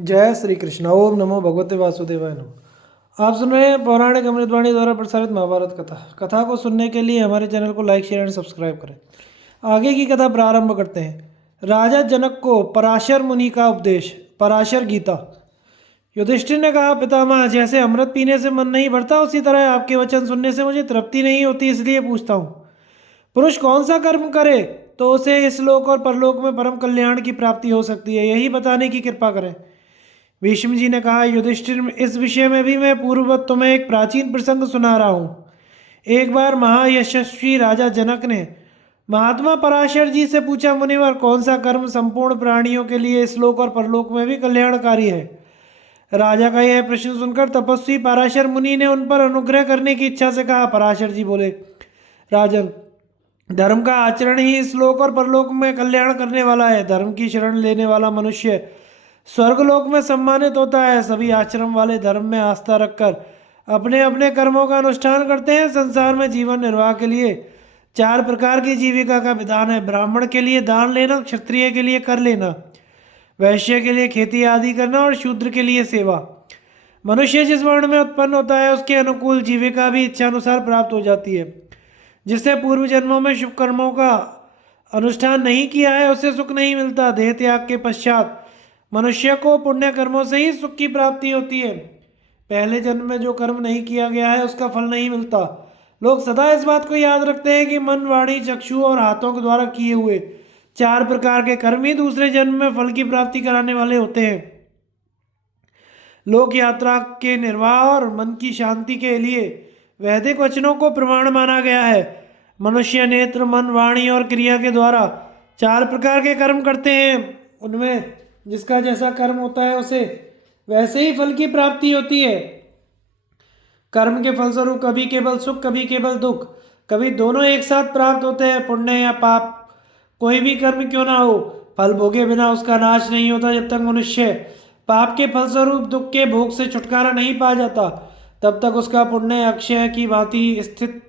जय श्री कृष्ण। ओम नमो भगवते वासुदेवाय नमः। आप सुन रहे हैं पौराणिक अमृतवाणी द्वारा प्रसारित महाभारत कथा। कथा को सुनने के लिए हमारे चैनल को लाइक शेयर एंड सब्सक्राइब करें। आगे की कथा प्रारंभ करते हैं। राजा जनक को पराशर मुनि का उपदेश। पराशर गीता। युधिष्ठिर ने कहा, पितामह, जैसे अमृत पीने से मन नहीं भरता, उसी तरह आपके वचन सुनने से मुझे तृप्ति नहीं होती, इसलिए पूछता हूँ। पुरुष कौन सा कर्म करे तो उसे इस लोक और परलोक में परम कल्याण की प्राप्ति हो सकती है, यही बताने की कृपा करें। भीष्म जी ने कहा, युधिष्ठिर, इस विषय में भी मैं पूर्ववत तुम्हें एक प्राचीन प्रसंग सुना रहा हूँ। एक बार महायशस्वी राजा जनक ने महात्मा पराशर जी से पूछा, मुनिवर, कौन सा कर्म संपूर्ण प्राणियों के लिए इस लोक और परलोक में भी कल्याणकारी है। राजा का यह प्रश्न सुनकर तपस्वी पराशर मुनि ने उन पर अनुग्रह करने की इच्छा से कहा। पराशर जी बोले, राजन, धर्म का आचरण ही इस लोक और परलोक में कल्याण करने वाला है। धर्म की शरण लेने वाला मनुष्य स्वर्गलोक में सम्मानित होता है। सभी आश्रम वाले धर्म में आस्था रखकर अपने अपने कर्मों का अनुष्ठान करते हैं। संसार में जीवन निर्वाह के लिए 4 प्रकार की जीविका का विधान है। ब्राह्मण के लिए दान लेना, क्षत्रिय के लिए कर लेना, वैश्य के लिए खेती आदि करना और शूद्र के लिए सेवा। मनुष्य जिस वर्ण में उत्पन्न होता है उसके अनुकूल जीविका भी इच्छा अनुसार प्राप्त हो जाती है। जिससे पूर्व जन्मों में शुभ कर्मों का अनुष्ठान नहीं किया है उसे सुख नहीं मिलता। देह त्याग के पश्चात मनुष्य को पुण्य कर्मों से ही सुख की प्राप्ति होती है। पहले जन्म में जो कर्म नहीं किया गया है उसका फल नहीं मिलता। लोग सदा इस बात को याद रखते हैं कि मन, वाणी, चक्षु और हाथों के द्वारा किए हुए 4 प्रकार के कर्म ही दूसरे जन्म में फल की प्राप्ति कराने वाले होते हैं। लोक यात्रा के निर्वाह और मन की शांति के लिए वैदिक वचनों को प्रमाण माना गया है। मनुष्य नेत्र, मन, वाणी और क्रिया के द्वारा 4 प्रकार के कर्म करते हैं। उनमें जिसका जैसा कर्म होता है उसे वैसे ही फल की प्राप्ति होती है। कर्म के फलस्वरूप कभी केवल सुख, कभी केवल दुख, कभी दोनों एक साथ प्राप्त होते हैं। पुण्य या पाप, कोई भी कर्म क्यों ना हो, फल भोगे बिना उसका नाश नहीं होता। जब तक मनुष्य पाप के फलस्वरूप दुख के भोग से छुटकारा नहीं पा जाता, तब तक उसका पुण्य अक्षय की भांति स्थित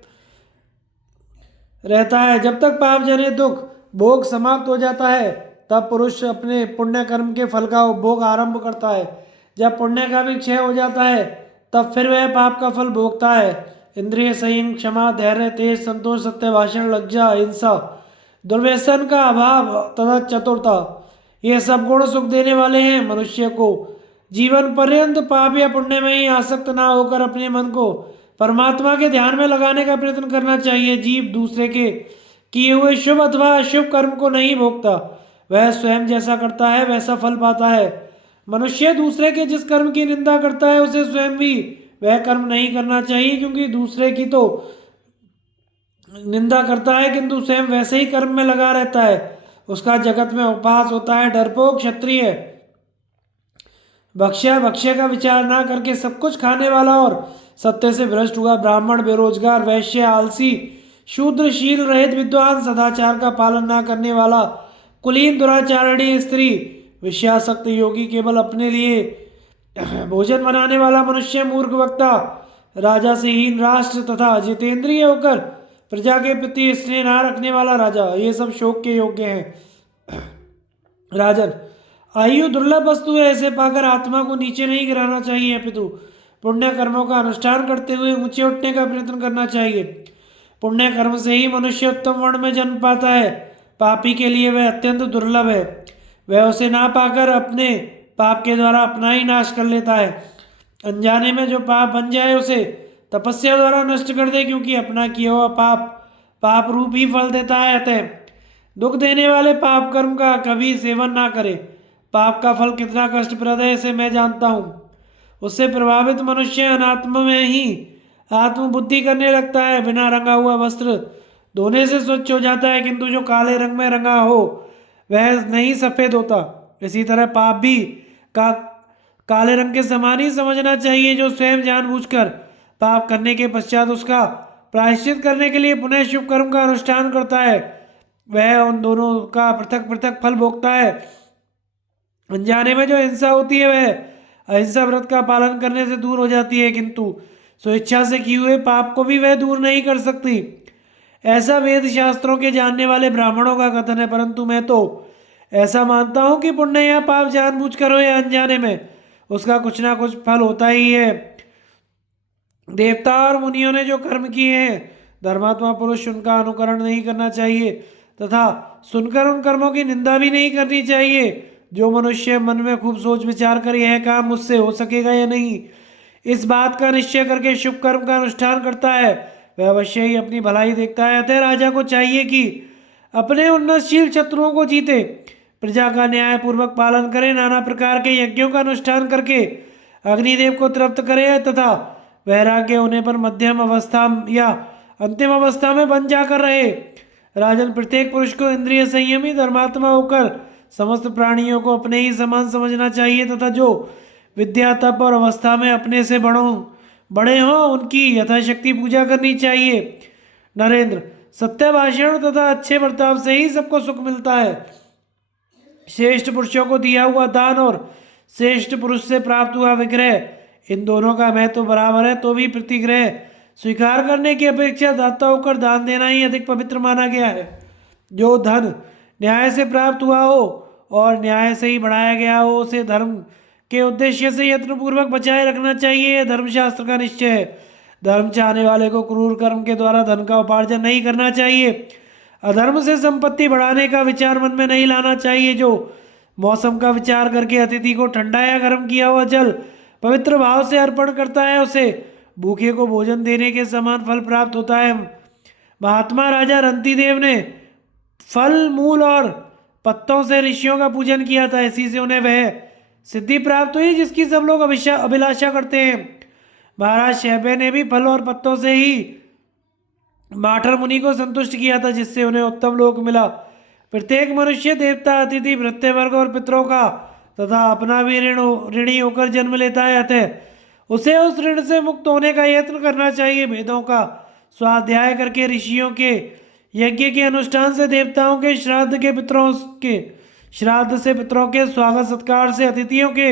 रहता है। जब तक पाप जनित दुख भोग समाप्त हो जाता है, तब पुरुष अपने पुण्य कर्म के फल का उपभोग आरंभ करता है। जब पुण्य का भी क्षय हो जाता है, तब फिर वह पाप का फल भोगता है। इंद्रिय संयम, क्षमा, धैर्य, तेज, संतोष, सत्य भाषण, लज्जा, हिंसा, दुर्व्यसन का अभाव तथा चतुरता, ये सब गुण सुख देने वाले हैं। मनुष्य को जीवन पर्यंत पाप या पुण्य में ही आसक्त ना होकर अपने मन को परमात्मा के ध्यान में लगाने का प्रयत्न करना चाहिए। जीव दूसरे के किए हुए शुभ अथवा अशुभ कर्म को नहीं भोगता, वह स्वयं जैसा करता है वैसा फल पाता है। मनुष्य दूसरे के जिस कर्म की निंदा करता है उसे स्वयं भी वह कर्म नहीं करना चाहिए, क्योंकि दूसरे की तो निंदा करता है किंतु स्वयं वैसे ही कर्म में लगा रहता है। उसका जगत में उपहास होता है। डरपोक क्षत्रिय, भक्ष्य भक्ष्य का विचार ना करके सब कुछ खाने वाला और सत्य से भ्रष्ट हुआ। ब्राह्मण बेरोजगार, वैश्य आलसी, शूद्र शील रहित, विद्वान सदाचार का पालन ना करने वाला, कुलीन दुराचारणी स्त्री, विषयासक्त योगी, केवल अपने लिए भोजन बनाने वाला मनुष्य, मूर्ख वक्ता, राजा से हीन, राष्ट्र तथा जितेंद्रिय होकर प्रजा के प्रति स्नेह ना रखने वाला राजा, ये सब शोक के योग्य हैं। राजन, आयु दुर्लभ वस्तु है, इसे पाकर आत्मा को नीचे नहीं गिराना चाहिए, अपितु पुण्य कर्मों का अनुष्ठान करते हुए ऊंचे उठने का प्रयत्न करना चाहिए। पुण्य कर्म से ही मनुष्य उत्तम वर्ण में जन्म पाता है। पापी के लिए वह अत्यंत दुर्लभ है। वह उसे ना पाकर अपने पाप के द्वारा अपना ही नाश कर लेता है। अनजाने में जो पाप बन जाए उसे तपस्या द्वारा नष्ट कर दे, क्योंकि अपना किया हुआ पाप पाप रूप ही फल देता है। अतः दुख देने वाले पाप कर्म का कभी सेवन ना करे। पाप का फल कितना कष्टप्रद है इसे मैं जानता हूँ। उससे प्रभावित मनुष्य अनात्म में ही आत्मबुद्धि करने लगता है। बिना रंगा हुआ वस्त्र धोने से स्वच्छ हो जाता है, किंतु जो काले रंग में रंगा हो वह नहीं सफेद होता। इसी तरह पाप भी का काले रंग के समान ही समझना चाहिए। जो स्वयं जानबूझकर पाप करने के पश्चात उसका प्रायश्चित करने के लिए पुनः शुभ कर्म का अनुष्ठान करता है, वह उन दोनों का पृथक पृथक फल भोगता है। अनजाने में जो हिंसा होती है वह अहिंसा व्रत का पालन करने से दूर हो जाती है, किंतु स्वेच्छा से किए हुए पाप को भी वह दूर नहीं कर सकती। ऐसा वेद शास्त्रों के जानने वाले ब्राह्मणों का कथन है, परंतु मैं तो ऐसा मानता हूँ कि पुण्य या पाप जानबूझ कर हो या अनजाने में उसका कुछ ना कुछ फल होता ही है। देवता और मुनियों ने जो कर्म किए हैं, धर्मात्मा पुरुष उनका अनुकरण नहीं करना चाहिए तथा सुनकर उन कर्मों की निंदा भी नहीं करनी चाहिए। जो मनुष्य मन में खूब सोच विचार कर यह काम मुझसे हो सकेगा या नहीं, इस बात का निश्चय करके शुभ कर्म का अनुष्ठान करता है, वह अवश्य ही अपनी भलाई देखता है। अतः राजा को चाहिए कि अपने उन्नतशील शत्रुओं को जीते, प्रजा का न्याय पूर्वक पालन करे, नाना प्रकार के यज्ञों का अनुष्ठान करके अग्निदेव को तृप्त करे तथा वैराग्य होने पर मध्यम अवस्था या अंतिम अवस्था में बन जाकर रहे। राजन, प्रत्येक पुरुष को इंद्रिय संयमी धर्मात्मा होकर समस्त प्राणियों को अपने ही समान समझना चाहिए तथा जो विद्या तप और अवस्था में अपने से बड़े हों उनकी यथाशक्ति पूजा करनी चाहिए। नरेंद्र, सत्य भाषण तथा अच्छे बर्ताव से ही सबको सुख मिलता है। श्रेष्ठ पुरुषों को दिया हुआ दान और श्रेष्ठ पुरुष से प्राप्त हुआ विग्रह, इन दोनों का महत्व तो बराबर है, तो भी प्रतिग्रह स्वीकार करने की अपेक्षा दाता होकर दान देना ही अधिक पवित्र माना गया है। जो धन न्याय से प्राप्त हुआ हो और न्याय से ही बढ़ाया गया हो, उसे धर्म के उद्देश्य से यत्नपूर्वक बचाए रखना चाहिए। यह धर्मशास्त्र का निश्चय है। धर्म चाहने वाले को क्रूर कर्म के द्वारा धन का उपार्जन नहीं करना चाहिए। अधर्म से संपत्ति बढ़ाने का विचार मन में नहीं लाना चाहिए। जो मौसम का विचार करके अतिथि को ठंडा या गर्म किया हुआ जल पवित्र भाव से अर्पण करता है, उसे भूखे को भोजन देने के समान फल प्राप्त होता है। महात्मा राजा रंतिदेव ने फल, मूल और पत्तों से ऋषियों का पूजन किया था। इसी से उन्हें वह सिद्धि प्राप्त हुई जिसकी सब लोग अभिलाषा करते हैं। महाराज शैब्य ने भी फल और पत्तों से ही माठर मुनि को संतुष्ट किया था, जिससे उन्हें उत्तम लोक मिला। प्रत्येक मनुष्य, देवता, अतिथि, भृत्यवर्ग और पितरों का तथा अपना भी ऋणी होकर जन्म लेता है। अतः उसे उस ऋण से मुक्त होने का यत्न करना चाहिए। वेदों का स्वाध्याय करके, ऋषियों के यज्ञ के अनुष्ठान से, देवताओं के श्राद्ध के, पितरों के श्राद्ध से, पितरों के स्वागत सत्कार से, अतिथियों के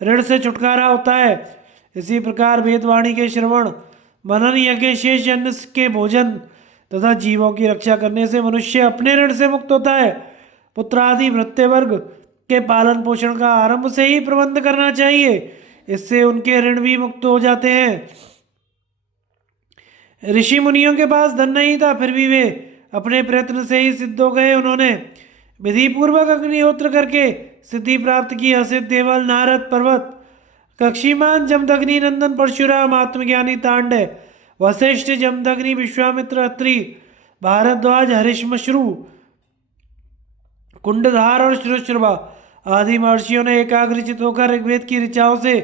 ऋण से छुटकारा होता है। इसी प्रकार वेदवाणी के श्रवण, मनन, यज्ञ, शेष अन्न के भोजन तथा जीवों की रक्षा करने से मनुष्य अपने ऋण से मुक्त होता है। पुत्र आदि भृत्यवर्ग के पालन पोषण का आरंभ से ही प्रबंध करना चाहिए, इससे उनके ऋण भी मुक्त हो जाते हैं। ऋषि मुनियों के पास धन नहीं था, फिर भी वे अपने प्रयत्न से ही सिद्ध हो गए। उन्होंने विधि पूर्वक अग्निहोत्र करके सिद्धि प्राप्त की। असित, देवल, नारद, पर्वत, कक्षीमान, जमदग्नि नंदन, परशुराम, आत्मज्ञानी, तांडव, वशिष्ठ, जमदग्नि, विश्वामित्र, अत्रि, भारद्वाज, हरिश्मश्रु, कुंडधार और श्रुश्रवा आदि महर्षियों ने एकाग्रचित होकर ऋग्वेद की ऋचाओं से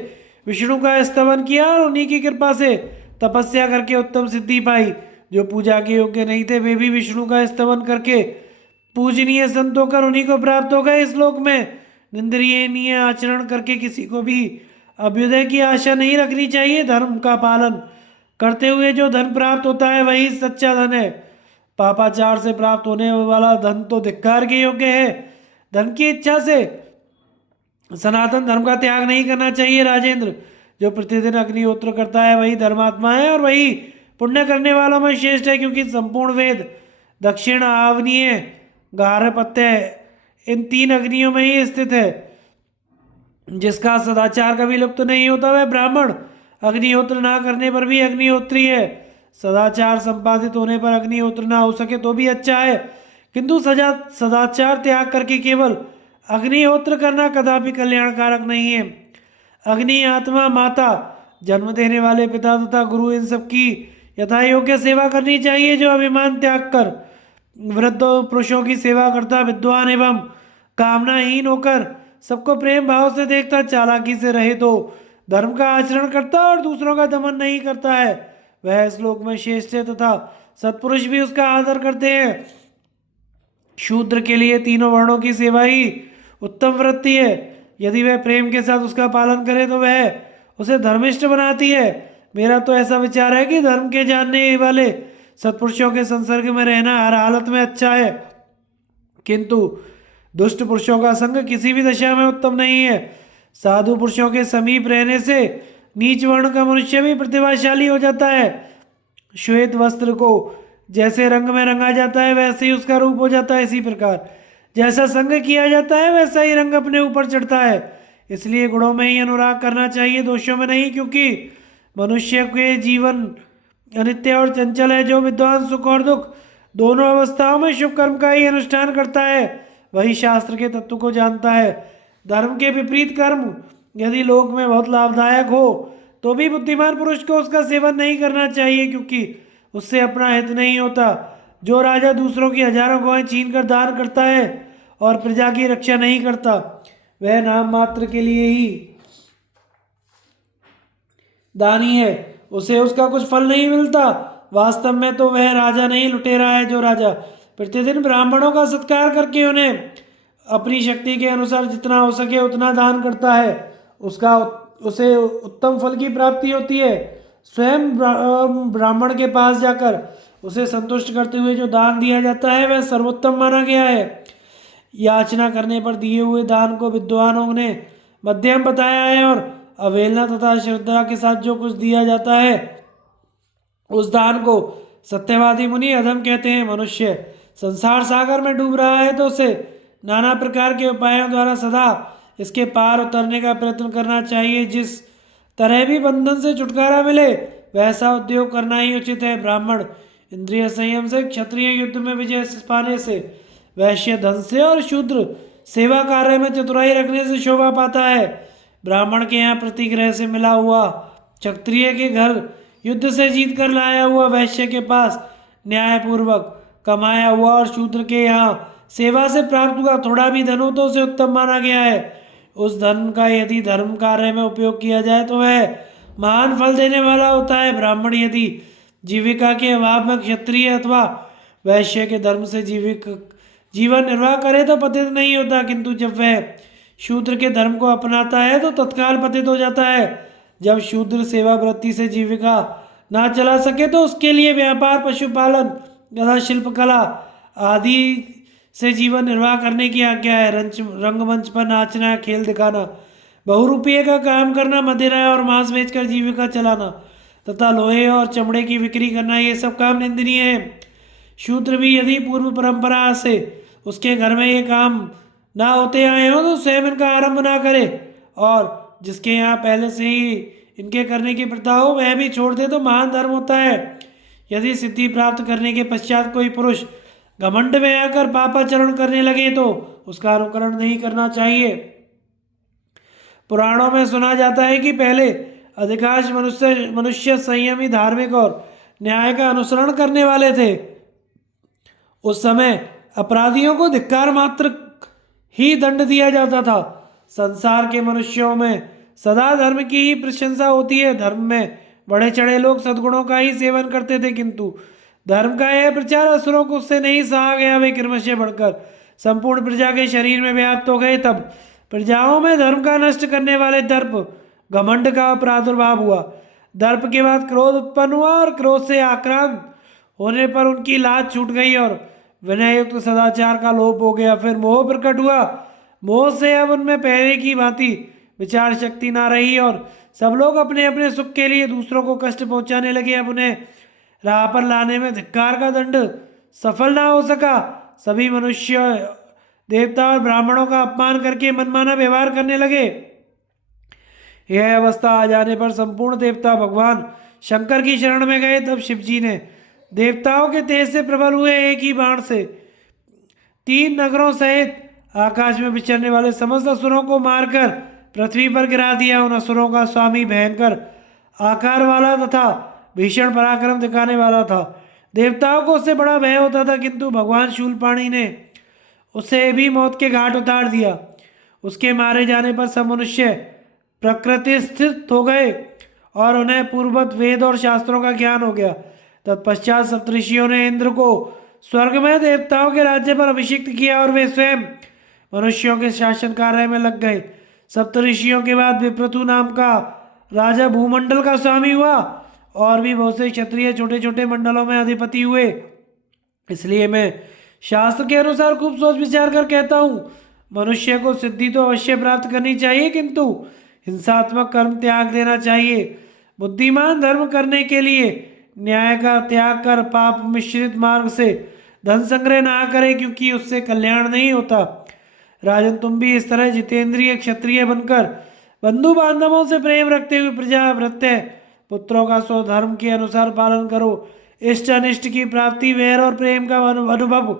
विष्णु का स्तवन किया और उन्हीं की कृपा से तपस्या करके उत्तम सिद्धि पाई। जो पूजा के योग्य नहीं थे, वे भी विष्णु का स्तवन करके पूजनीय संत होकर उन्हीं को प्राप्त हो गए। इस लोक में निंदनीय आचरण करके किसी को भी अभ्युदय की आशा नहीं रखनी चाहिए। धर्म का पालन करते हुए जो धन प्राप्त होता है वही सच्चा धन है। पापाचार से प्राप्त होने वाला धन तो धिक्कार के योग्य है। धन की इच्छा से सनातन धर्म का त्याग नहीं करना चाहिए। राजेंद्र, जो प्रतिदिन अग्निहोत्र करता है वही धर्मात्मा है और वही पुण्य करने वालों में श्रेष्ठ है, क्योंकि संपूर्ण वेद दक्षिण, आवनीय, गार्हपत्य, इन तीन अग्नियों में ही स्थित है। जिसका सदाचार कभी लुप्त नहीं होता वह ब्राह्मण अग्निहोत्र ना करने पर भी अग्निहोत्री है। सदाचार संपादित होने पर अग्निहोत्र ना हो सके तो भी अच्छा है, किंतु सदाचार त्याग करके केवल अग्निहोत्र करना कदापि कल्याणकारक नहीं है। अग्नि, आत्मा, माता, जन्म देने वाले पिता तथा गुरु, इन सबकी यथा योग्य सेवा करनी चाहिए। जो अभिमान त्याग कर वृद्ध पुरुषों की सेवा करता, विद्वान एवं कामनाहीन होकर सबको प्रेम भाव से देखता, चालाकी से रहे तो धर्म का आचरण करता और दूसरों का दमन नहीं करता है, वह इस लोक में श्रेष्ठ है तथा सत्पुरुष भी उसका आदर करते हैं। शूद्र के लिए तीनों वर्णों की सेवा ही उत्तम वृत्ति है। यदि वह प्रेम के साथ उसका पालन करे तो वह उसे धर्मिष्ठ बनाती है। मेरा तो ऐसा विचार है कि धर्म के जानने वाले सत्पुरुषों के संसर्ग में रहना हर हालत में अच्छा है, किंतु दुष्ट पुरुषों का संग किसी भी दशा में उत्तम नहीं है। साधु पुरुषों के समीप रहने से नीच वर्ण का मनुष्य भी प्रतिभाशाली हो जाता है। श्वेत वस्त्र को जैसे रंग में रंगा जाता है वैसे ही उसका रूप हो जाता है। इसी प्रकार जैसा संग किया जाता है वैसा ही रंग अपने ऊपर चढ़ता है। इसलिए गुणों में ही अनुराग करना चाहिए, दोषों में नहीं, क्योंकि मनुष्य के जीवन अनित्य और चंचल है। जो विद्वान सुख और दुख दोनों अवस्थाओं में शुभ कर्म का ही अनुष्ठान करता है वही शास्त्र के तत्व को जानता है। धर्म के विपरीत कर्म यदि लोक में बहुत लाभदायक हो तो भी बुद्धिमान पुरुष को उसका सेवन नहीं करना चाहिए, क्योंकि उससे अपना हित नहीं होता। जो राजा दूसरों की हजारों गौएं छीन कर दान करता है और प्रजा की रक्षा नहीं करता वह नाम मात्र के लिए ही दानी है, उसे उसका कुछ फल नहीं मिलता। वास्तव में तो वह राजा नहीं लुटेरा है। जो राजा प्रतिदिन ब्राह्मणों का सत्कार करके उन्हें अपनी शक्ति के अनुसार जितना हो सके उतना दान करता है उसे उत्तम फल की प्राप्ति होती है। स्वयं ब्राह्मण के पास जाकर उसे संतुष्ट करते हुए जो दान दिया जाता है वह सर्वोत्तम माना गया है। याचना करने पर दिए हुए दान को विद्वानों ने मध्यम बताया है, और अवहेलना तथा श्रद्धा के साथ जो कुछ दिया जाता है उस दान को सत्यवादी मुनि अधम कहते हैं। मनुष्य संसार सागर में डूब रहा है तो उसे नाना प्रकार के उपायों द्वारा सदा इसके पार उतरने का प्रयत्न करना चाहिए। जिस तरह भी बंधन से छुटकारा मिले वैसा उद्योग करना ही उचित है। ब्राह्मण इंद्रिय संयम से, क्षत्रिय युद्ध में विजय पाने से, वैश्य धन से और शूद्र सेवा कार्य में चतुराई रखने से शोभा पाता है। ब्राह्मण के यहाँ प्रतिग्रह से मिला हुआ, क्षत्रिय के घर युद्ध से जीत कर लाया हुआ, वैश्य के पास न्यायपूर्वक कमाया हुआ और शूद्र के यहाँ सेवा से प्राप्त हुआ थोड़ा भी धन हो तो उसे उत्तम माना गया है। उस धन का यदि धर्म कार्य में उपयोग किया जाए तो वह महान फल देने वाला होता है। ब्राह्मण यदि जीविका के अभाव में क्षत्रिय अथवा वैश्य के धर्म से जीवन निर्वाह करे तो पतित नहीं होता, किंतु जब वह शूद्र के धर्म को अपनाता है तो तत्काल पतित हो जाता है। जब शूद्र सेवा वृत्ति से जीविका ना चला सके तो उसके लिए व्यापार, पशुपालन तथा शिल्पकला आदि से जीवन निर्वाह करने की आज्ञा है। रंगमंच पर नाचना, खेल दिखाना, बहुरूपये का काम करना, मदिरा और मांस बेचकर जीविका चलाना तथा लोहे और चमड़े की बिक्री करना, ये सब काम निंदनीय है। शूद्र भी यदि पूर्व परंपरा से उसके घर में ये काम ना होते आए हो तो स्वयं इनका आरंभ ना करे, और जिसके यहाँ पहले से ही इनके करने की प्रथा हो वह भी छोड़ दे तो महान धर्म होता है। यदि सिद्धि प्राप्त करने के पश्चात कोई पुरुष घमंड में आकर पापाचरण करने लगे तो उसका अनुकरण नहीं करना चाहिए। पुराणों में सुना जाता है कि पहले अधिकांश मनुष्य संयमी, धार्मिक और न्याय का अनुसरण करने वाले थे। उस समय अपराधियों को धिक्कार मात्र ही दंड दिया जाता था। संसार के मनुष्यों में सदा धर्म की ही प्रशंसा होती है। धर्म में बड़े चढ़े लोग सद्गुणों का ही सेवन करते थे, किंतु धर्म का यह प्रचार असुरों को उससे नहीं सहा गया। वे क्रमशः बढ़कर संपूर्ण प्रजा के शरीर में व्याप्त हो गए। तब प्रजाओं में धर्म का नष्ट करने वाले दर्प, घमंड का प्रादुर्भाव हुआ। दर्प के बाद क्रोध उत्पन्न हुआ और क्रोध से आक्रांत होने पर उनकी लाज छूट गई और विनययुक्त सदाचार का लोप हो गया। फिर मोह प्रकट हुआ। मोह से अब उनमें पहले की भांति विचार शक्ति ना रही और सब लोग अपने अपने सुख के लिए दूसरों को कष्ट पहुंचाने लगे। अब उन्हें राह पर लाने में धिक्कार का दंड सफल ना हो सका। सभी मनुष्य देवता और ब्राह्मणों का अपमान करके मनमाना व्यवहार करने लगे। यह अवस्था आ जाने पर संपूर्ण देवता भगवान शंकर की शरण में गए। तब शिवजी ने देवताओं के तेज से प्रबल हुए एक ही बाण से 3 नगरों सहित आकाश में विचरने वाले समस्त असुरों को मारकर पृथ्वी पर गिरा दिया। उन असुरों का स्वामी भयंकर आकार वाला तथा भीषण पराक्रम दिखाने वाला था। देवताओं को उससे बड़ा भय होता था, किंतु भगवान शूलपाणी ने उसे भी मौत के घाट उतार दिया। उसके मारे जाने पर सब मनुष्य प्रकृति स्थित हो गए और उन्हें पूर्ववत वेद और शास्त्रों का ज्ञान हो गया। तत्पश्चात सप्तऋषियों ने इंद्र को स्वर्ग में देवताओं के राज्य पर अभिषिक्त किया और वे स्वयं मनुष्यों के शासन कार्य में लग गए। सप्तऋषियों के बाद विप्रतु नाम का राजा भूमंडल का स्वामी हुआ और भी बहुत से क्षत्रिय छोटे छोटे मंडलों में अधिपति हुए। इसलिए मैं शास्त्र के अनुसार खूब सोच विचार कर कहता हूँ, मनुष्य को सिद्धि तो अवश्य प्राप्त करनी चाहिए, किंतु हिंसात्मक कर्म त्याग देना चाहिए। बुद्धिमान धर्म करने के लिए न्याय का त्याग कर पाप मिश्रित मार्ग से धन संग्रह ना करे, क्योंकि उससे कल्याण नहीं होता। राजन, तुम भी इस तरह जितेंद्रिय क्षत्रिय बनकर बंधु बांधवों से प्रेम रखते हुए प्रजा भृत्य पुत्रों का स्वधर्म के अनुसार पालन करो। इष्ट अनिष्ट की प्राप्ति, वैर और प्रेम का अनुभव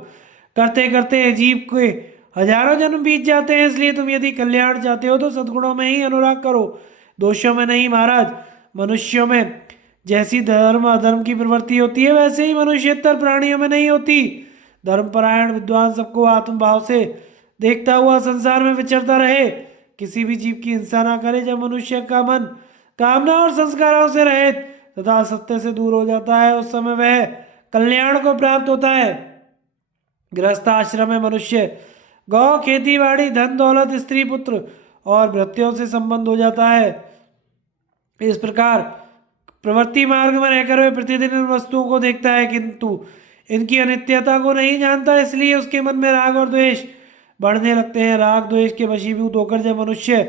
करते करते जीव के हजारों जन्म बीत जाते हैं। इसलिए तुम यदि कल्याण चाहते हो तो सद्गुणों में ही अनुराग करो, दोषों में नहीं। महाराज, मनुष्यों में जैसी धर्म अधर्म की प्रवृत्ति होती है, वैसे ही मनुष्यतर प्राणियों में नहीं होती। धर्मपरायण विद्वान सबको आत्मभाव से देखता हुआ संसार में विचरता रहे, किसी भी जीव की हिंसा ना करे। जब मनुष्य का मन कामना और संस्कारों से रहित तथा सत्य से दूर हो जाता है, उस समय वह कल्याण को प्राप्त होता है। गृहस्थ आश्रम में मनुष्य गौ, खेती बाड़ी, धन दौलत, स्त्री पुत्र और भृत्यों से संबंध हो जाता है। इस प्रकार प्रवृत्ति मार्ग में रहकर वह प्रतिदिन इन वस्तुओं को देखता है, किंतु इनकी अनित्यता को नहीं जानता। इसलिए उसके मन में राग और द्वेष बढ़ने लगते हैं। राग द्वेष के वशीभूत होकर जब मनुष्य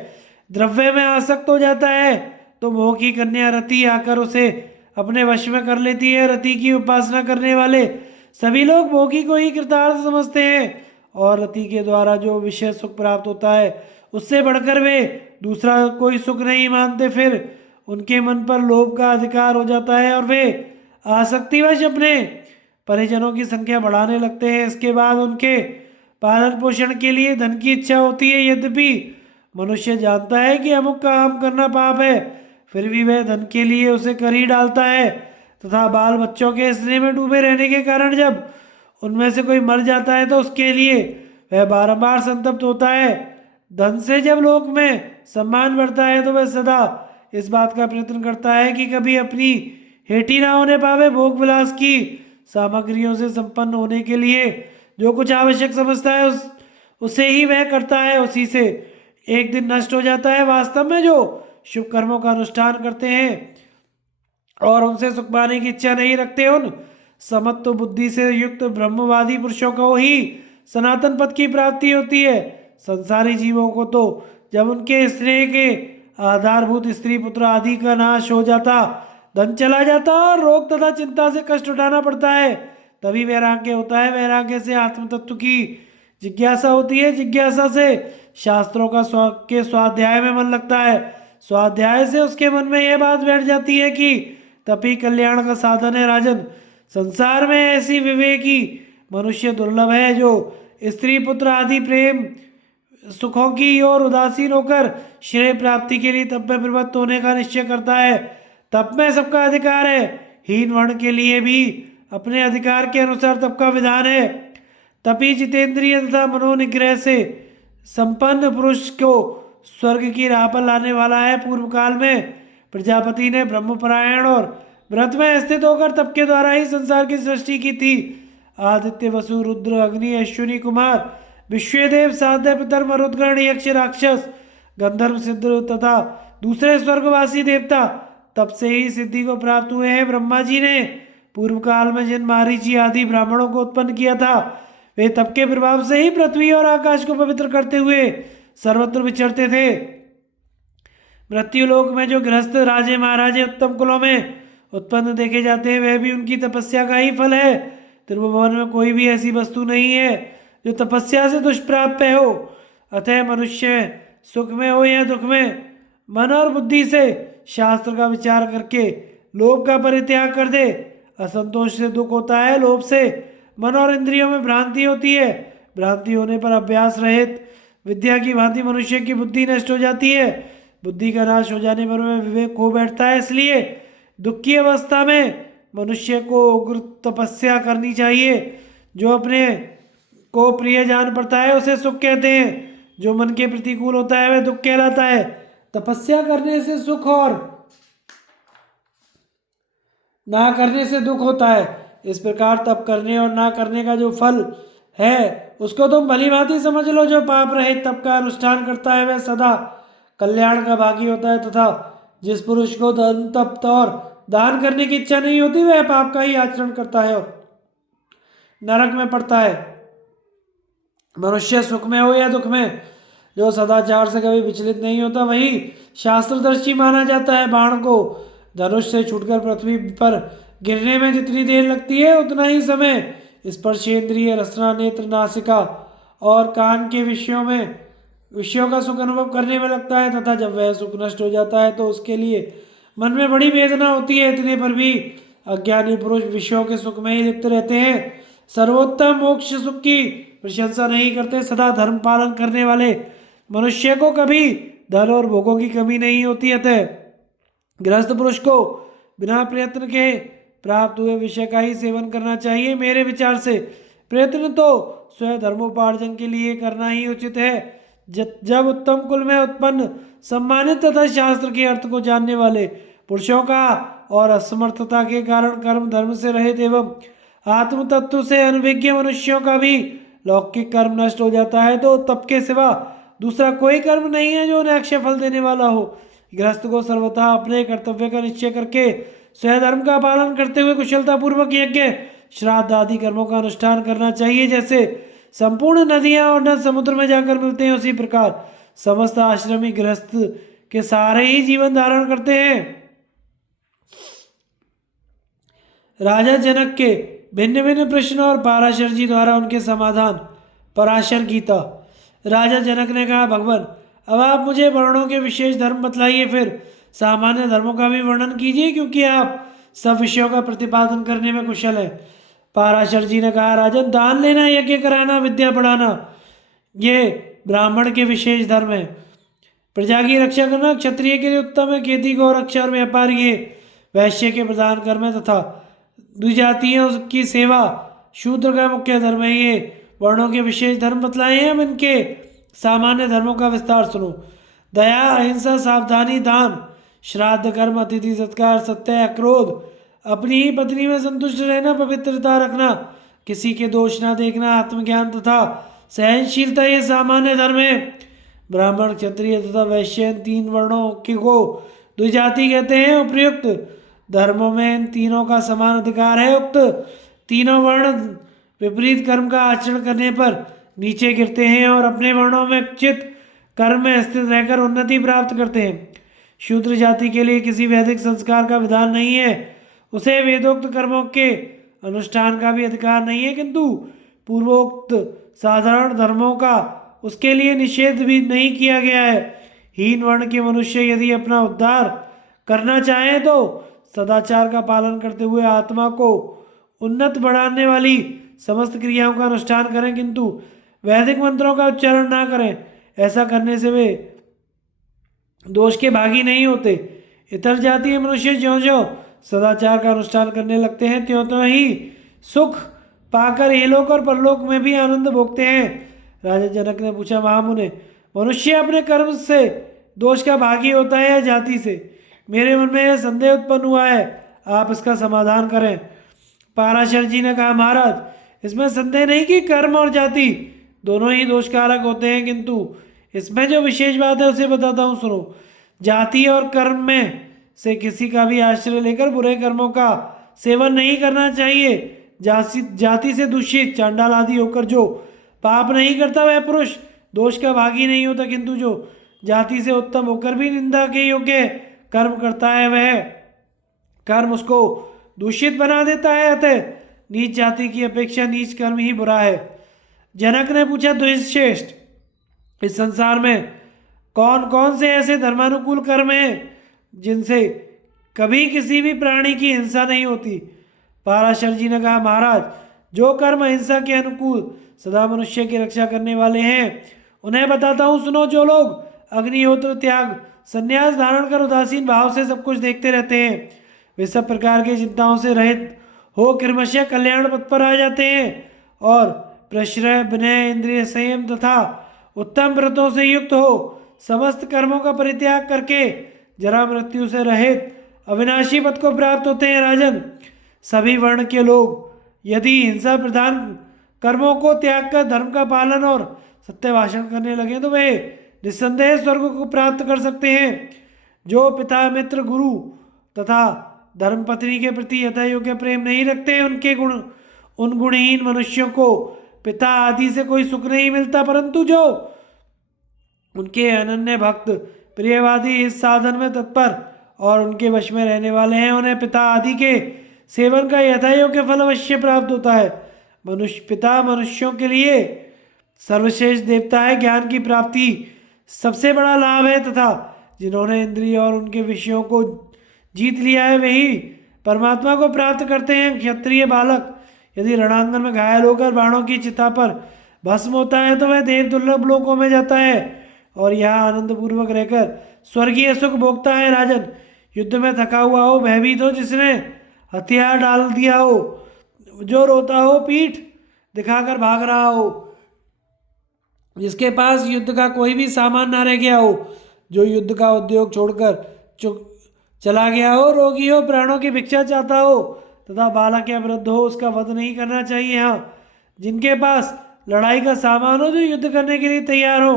द्रव्य में आसक्त हो जाता है, तो मोह की कन्या रति आकर उसे अपने वश में कर लेती है। रति की उपासना करने वाले सभी लोग भोगी को ही कृतार्थ समझते हैं, और रति के द्वारा जो विषय सुख प्राप्त होता है, उससे बढ़कर वे दूसरा कोई सुख नहीं मानते। फिर उनके मन पर लोभ का अधिकार हो जाता है और वे आसक्तिवश अपने परिजनों की संख्या बढ़ाने लगते हैं। इसके बाद उनके पालन पोषण के लिए धन की इच्छा होती है। यद्यपि मनुष्य जानता है कि अमुक काम करना पाप है, फिर भी वह धन के लिए उसे कर ही डालता है, तथा बाल बच्चों के स्नेह में डूबे रहने के कारण जब उनमें से कोई मर जाता है तो उसके लिए वह बारंबार संतप्त होता है। धन से जब लोक में सम्मान बढ़ता है, तो वह सदा इस बात का प्रयत्न करता है कि कभी अपनी हेठी ना होने पावे। भोग विलास की सामग्रियों से संपन्न होने के लिए जो कुछ आवश्यक समझता है, उसे ही वह करता है, उसी से एक दिन नष्ट हो जाता है। वास्तव में जो शुभ कर्मों का अनुष्ठान करते हैं और उनसे सुख पाने की इच्छा नहीं रखते, उन समत्व बुद्धि से युक्त ब्रह्मवादी पुरुषों को ही सनातन पद की प्राप्ति होती है। संसारी जीवों को तो जब उनके स्नेह के आधारभूत स्त्री पुत्र आदि का नाश हो जाता, धन चला जाता और रोग तथा चिंता से कष्ट उठाना पड़ता है, तभी वैराग्य होता है। वैराग्य से आत्म तत्व की जिज्ञासा होती है। जिज्ञासा से शास्त्रों का स्वाध्याय में मन लगता है। स्वाध्याय से उसके मन में यह बात बैठ जाती है कि तभी कल्याण का साधन है। राजन, संसार में ऐसी विवेकी मनुष्य दुर्लभ है जो स्त्री पुत्र आदि प्रेम सुखों की ओर उदासीन होकर श्रेय प्राप्ति के लिए तप में प्रवृत्त होने का निश्चय करता है। तप में सबका अधिकार है। हीन वर्ण के लिए भी अपने अधिकार के अनुसार तप का विधान है। तपी जितेंद्रिय तथा मनोनिग्रह से संपन्न पुरुष को स्वर्ग की राह पर लाने वाला है। पूर्व काल में प्रजापति ने ब्रह्मपरायण और व्रत में स्थित होकर तप के द्वारा ही संसार की सृष्टि की थी। आदित्य, वसु, रुद्र, अग्नि, अश्विनी कुमार, विश्वदेव, साध्य, पितर, मरुद्गण, यक्ष, राक्षस, गंधर्व, सिद्ध तथा दूसरे स्वर्गवासी देवता तप से ही सिद्धि को प्राप्त हुए हैं। ब्रह्मा जी ने पूर्व काल में जिन मारीची आदि ब्राह्मणों को उत्पन्न किया था, वे तप के प्रभाव से ही पृथ्वी और आकाश को पवित्र करते हुए सर्वत्र विचरते थे। मृत्युलोक में जो गृहस्थ राजे महाराजे उत्तम कुलों में उत्पन्न देखे जाते हैं, वह भी उनकी तपस्या का ही फल है। त्रिभुवन में कोई भी ऐसी वस्तु नहीं है जो तपस्या से दुष्प्राप्य हो। अतः मनुष्य सुख में हो या दुख में, मन और बुद्धि से शास्त्र का विचार करके लोभ का परित्याग कर दे। असंतोष से दुख होता है, लोभ से मन और इंद्रियों में भ्रांति होती है। भ्रांति होने पर अभ्यास रहित विद्या की भांति मनुष्य की बुद्धि नष्ट हो जाती है। बुद्धि का नाश हो जाने पर वह विवेक खो बैठता है। इसलिए दुख की अवस्था में मनुष्य को उग्र तपस्या करनी चाहिए। जो अपने को प्रिय जान पड़ता है उसे सुख कहते हैं, जो मन के प्रतिकूल होता है वह दुख कहलाता है। तपस्या करने से सुख और ना करने से दुख होता है। इस प्रकार तप करने और ना करने का जो फल है उसको तुम भली भांति समझ लो। जो पाप रहित तप का अनुष्ठान करता है वह सदा कल्याण का भागी होता है, तथा जिस पुरुष को धन, तप और दान करने की इच्छा नहीं होती, वह पाप का ही आचरण करता है और नरक में पड़ता है। मनुष्य सुख में हो या दुख में जो सदाचार से कभी विचलित नहीं होता, वही शास्त्रदर्शी माना जाता है। बाण को धनुष से छूटकर पृथ्वी पर गिरने में जितनी देर लगती है, उतना ही समय स्पर्शेंद्रिय, रसना, नेत्र, नासिका और कान के विषयों का सुख अनुभव करने में लगता है, तथा जब वह सुख नष्ट हो जाता है तो उसके लिए मन में बड़ी वेदना होती है। इतने पर भी अज्ञानी पुरुष विषयों के सुख में ही लिप्त रहते हैं, सर्वोत्तम मोक्ष सुख की प्रशंसा नहीं करते। सदा धर्म पालन करने वाले मनुष्य को कभी धन और भोगों की कमी नहीं होती। अतः गृहस्थ पुरुष को बिना प्रयत्न के प्राप्त हुए विषय का ही सेवन करना चाहिए। मेरे विचार से प्रयत्न तो स्वयं धर्मोपार्जन के लिए करना ही उचित है। जब उत्तम कुल में उत्पन्न सम्मानित तथा शास्त्र के अर्थ को जानने वाले पुरुषों का और असमर्थता के कारण कर्म धर्म से रहित एवं आत्म तत्व से अनभिज्ञ मनुष्यों का भी लौकिक कर्म नष्ट हो जाता है, तो तप के सिवा दूसरा कोई कर्म नहीं है जो उन्हें अक्षय फल देने वाला हो। गृहस्थ को सर्वथा अपने कर्तव्य का निश्चय करके स्वयं धर्म का पालन करते हुए कुशलता पूर्वक यज्ञ, श्राद्ध आदि कर्मों का अनुष्ठान करना चाहिए। जैसे संपूर्ण नदियां और नद समुद्र में जाकर मिलते हैं, उसी प्रकार समस्त आश्रमी गृहस्थ के सारे ही जीवन धारण करते हैं। राजा जनक के भिन्न भिन्न प्रश्न और पाराशर जी द्वारा उनके समाधान। पराशर गीता। राजा जनक ने कहा, भगवान अब आप मुझे वर्णों के विशेष धर्म बतलाइए, फिर सामान्य धर्मों का भी वर्णन कीजिए, क्योंकि आप सब विषयों का प्रतिपादन करने में कुशल हैं। पाराशर जी ने कहा, राजन दान लेना, यज्ञ कराना, विद्या पढ़ाना ये ब्राह्मण के विशेष धर्म है। प्रजा की रक्षा करना क्षत्रिय के लिए उत्तम है। खेती को रक्षा और व्यापार ये वैश्य के प्रधान कर्म है, तथा द्विजातियों की सेवा शूद्र का मुख्य धर्म है। ये वर्णों के विशेष धर्म बतलाए हैं। अब इनके सामान्य धर्मों का विस्तार सुनो। दया, अहिंसा, सावधानी, दान, श्राद्ध कर्म, अतिथि सत्कार, सत्य, अक्रोध, अपनी ही पत्नी में संतुष्ट रहना, पवित्रता रखना, किसी के दोष ना देखना, आत्मज्ञान तथा सहनशीलता ये सामान्य धर्म है। ब्राह्मण, क्षत्रिय तथा वैश्य इन तीन वर्णों को द्विजाति कहते हैं। उपयुक्त धर्मों में इन तीनों का समान अधिकार है। उक्त तीनों वर्ण विपरीत कर्म का आचरण करने पर नीचे गिरते हैं और अपने वर्णों में चित कर्म में स्थित रहकर उन्नति प्राप्त करते हैं। शूद्र जाति के लिए किसी वैदिक संस्कार का विधान नहीं है, उसे वेदोक्त कर्मों के अनुष्ठान का भी अधिकार नहीं है, किंतु पूर्वोक्त साधारण धर्मों का उसके लिए निषेध भी नहीं किया गया है। हीन वर्ण के मनुष्य यदि अपना उद्धार करना चाहें तो सदाचार का पालन करते हुए आत्मा को उन्नत बढ़ाने वाली समस्त क्रियाओं का अनुष्ठान करें, किंतु वैदिक मंत्रों का उच्चारण ना करें। ऐसा करने से वे दोष के भागी नहीं होते। इतर जातीय मनुष्य ज्यों ज्यों सदाचार का अनुष्ठान करने लगते हैं, त्यों त्यों ही सुख पाकर इहलोक और परलोक में भी आनंद भोगते हैं। राजा जनक ने पूछा, महामुने मनुष्य अपने कर्म से दोष का भागी होता है या जाति से? मेरे मन में यह संदेह उत्पन्न हुआ है, आप इसका समाधान करें। पाराशर जी ने कहा, महाराज इसमें संदेह नहीं कि कर्म और जाति दोनों ही दोष कारक होते हैं, किंतु इसमें जो विशेष बात है उसे बताता हूँ, सुनो। जाति और कर्म में से किसी का भी आश्रय लेकर बुरे कर्मों का सेवन नहीं करना चाहिए। जाति से दूषित चांडाल आदि होकर जो पाप नहीं करता वह पुरुष दोष का भागी नहीं होता, किंतु जो जाति से उत्तम होकर भी निंदा के योग्य कर्म करता है वह कर्म उसको दूषित बना देता है। अतः नीच जाति की अपेक्षा नीच कर्म ही बुरा है। जनक ने पूछा, द्विश्रेष्ठ इस संसार में कौन कौन से ऐसे धर्मानुकूल कर्म हैं जिनसे कभी किसी भी प्राणी की हिंसा नहीं होती? पाराशर जी ने कहा, महाराज जो कर्म अहिंसा के अनुकूल सदा मनुष्य की रक्षा करने वाले हैं उन्हें बताता हूँ, सुनो। जो लोग अग्निहोत्र, त्याग, संन्यास धारण कर उदासीन भाव से सब कुछ देखते रहते हैं, वे सब प्रकार की चिंताओं से रहित हो क्रमशः कल्याण पथ पर आ जाते हैं और प्रश्रय, विनय, इंद्रिय संयम तथा उत्तम व्रतों से युक्त हो समस्त कर्मों का परित्याग करके जरा मृत्यु से रहित अविनाशी पद को प्राप्त होते हैं। राजन, सभी वर्ण के लोग यदि हिंसा प्रधान कर्मों को त्याग कर धर्म का पालन और सत्य भाषण करने लगे तो वे निस्संदेह स्वर्ग को प्राप्त कर सकते हैं। जो पिता, मित्र, गुरु तथा धर्मपत्नी के प्रति यथा योग्य प्रेम नहीं रखते, उन गुणहीन मनुष्यों को पिता आदि से कोई सुख नहीं मिलता, परंतु जो उनके अनन्य भक्त, प्रियवादी, इस साधन में तत्पर और उनके वश में रहने वाले हैं, उन्हें पिता आदि के सेवन का यथायोग्य फल अवश्य प्राप्त होता है। पिता मनुष्यों के लिए सर्वश्रेष्ठ देवता है। ज्ञान की प्राप्ति सबसे बड़ा लाभ है तथा जिन्होंने इंद्रिय और उनके विषयों को जीत लिया है वही परमात्मा को प्राप्त करते हैं। क्षत्रिय बालक यदि रणांगन में घायल होकर बाणों की चिता पर भस्म होता है तो वह देव दुर्लभ लोकों में जाता है और यहाँ आनंद पूर्वक रहकर स्वर्गीय सुख भोगता है। राजन, युद्ध में थका हुआ हो, भयभीत हो, जिसने हथियार डाल दिया हो, जो रोता हो, पीठ दिखाकर भाग रहा हो, जिसके पास युद्ध का कोई भी सामान ना रह गया हो, जो युद्ध का उद्योग छोड़कर चला गया हो, रोगी हो, प्राणों की भिक्षा चाहता हो तथा बालक या वृद्ध हो, उसका वध नहीं करना चाहिए। हाँ, जिनके पास लड़ाई का सामान हो, जो युद्ध करने के लिए तैयार हो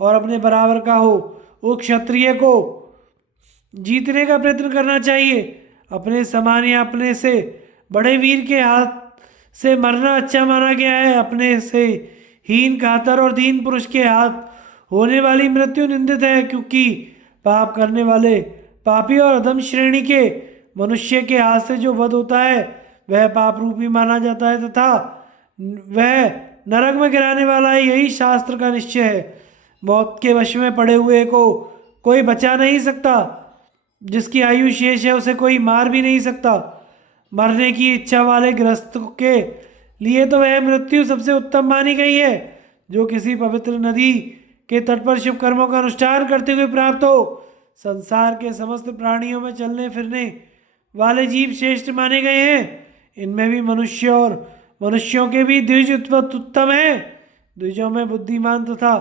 और अपने बराबर का हो, वो क्षत्रिय को जीतने का प्रयत्न करना चाहिए। अपने समान या अपने से बड़े वीर के हाथ से मरना अच्छा माना गया है। अपने से हीन, कातर और दीन पुरुष के हाथ होने वाली मृत्यु निंदित है, क्योंकि पाप करने वाले पापी और अधम श्रेणी के मनुष्य के हाथ से जो वध होता है वह पाप रूपी माना जाता है तथा वह नरक में गिराने वाला है। यही शास्त्र का निश्चय है। मौत के वश में पड़े हुए को कोई बचा नहीं सकता, जिसकी आयु शेष है उसे कोई मार भी नहीं सकता। मरने की इच्छा वाले ग्रस्त के लिए तो वह मृत्यु सबसे उत्तम मानी गई है, जो किसी पवित्र नदी के तट पर शुभ कर्मों का अनुष्ठान करते हुए प्राप्त हो। संसार के समस्त प्राणियों में चलने फिरने वाले जीव श्रेष्ठ माने गए हैं। इनमें भी मनुष्य और मनुष्यों के भी द्विज उत्तम है। द्विजों में बुद्धिमान तथा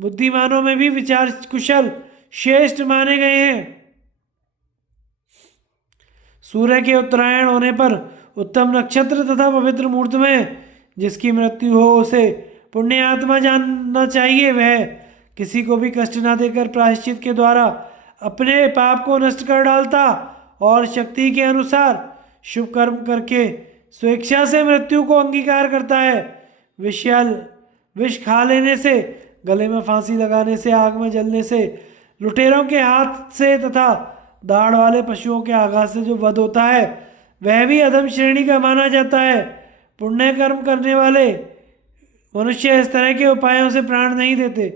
बुद्धिमानों में भी विचार कुशल श्रेष्ठ माने गए हैं। सूर्य के उत्तरायण होने पर उत्तम नक्षत्र तथा पवित्र मुहूर्त में जिसकी मृत्यु हो उसे पुण्य आत्मा जानना चाहिए। वह किसी को भी कष्ट न देकर प्रायश्चित के द्वारा अपने पाप को नष्ट कर डालता और शक्ति के अनुसार शुभ कर्म करके स्वेच्छा से मृत्यु को अंगीकार करता है। विष खा लेने से, गले में फांसी लगाने से, आग में जलने से, लुटेरों के हाथ से तथा दाढ़ वाले पशुओं के आघात से जो वध होता है वह भी अधम श्रेणी का माना जाता है। पुण्य कर्म करने वाले मनुष्य इस तरह के उपायों से प्राण नहीं देते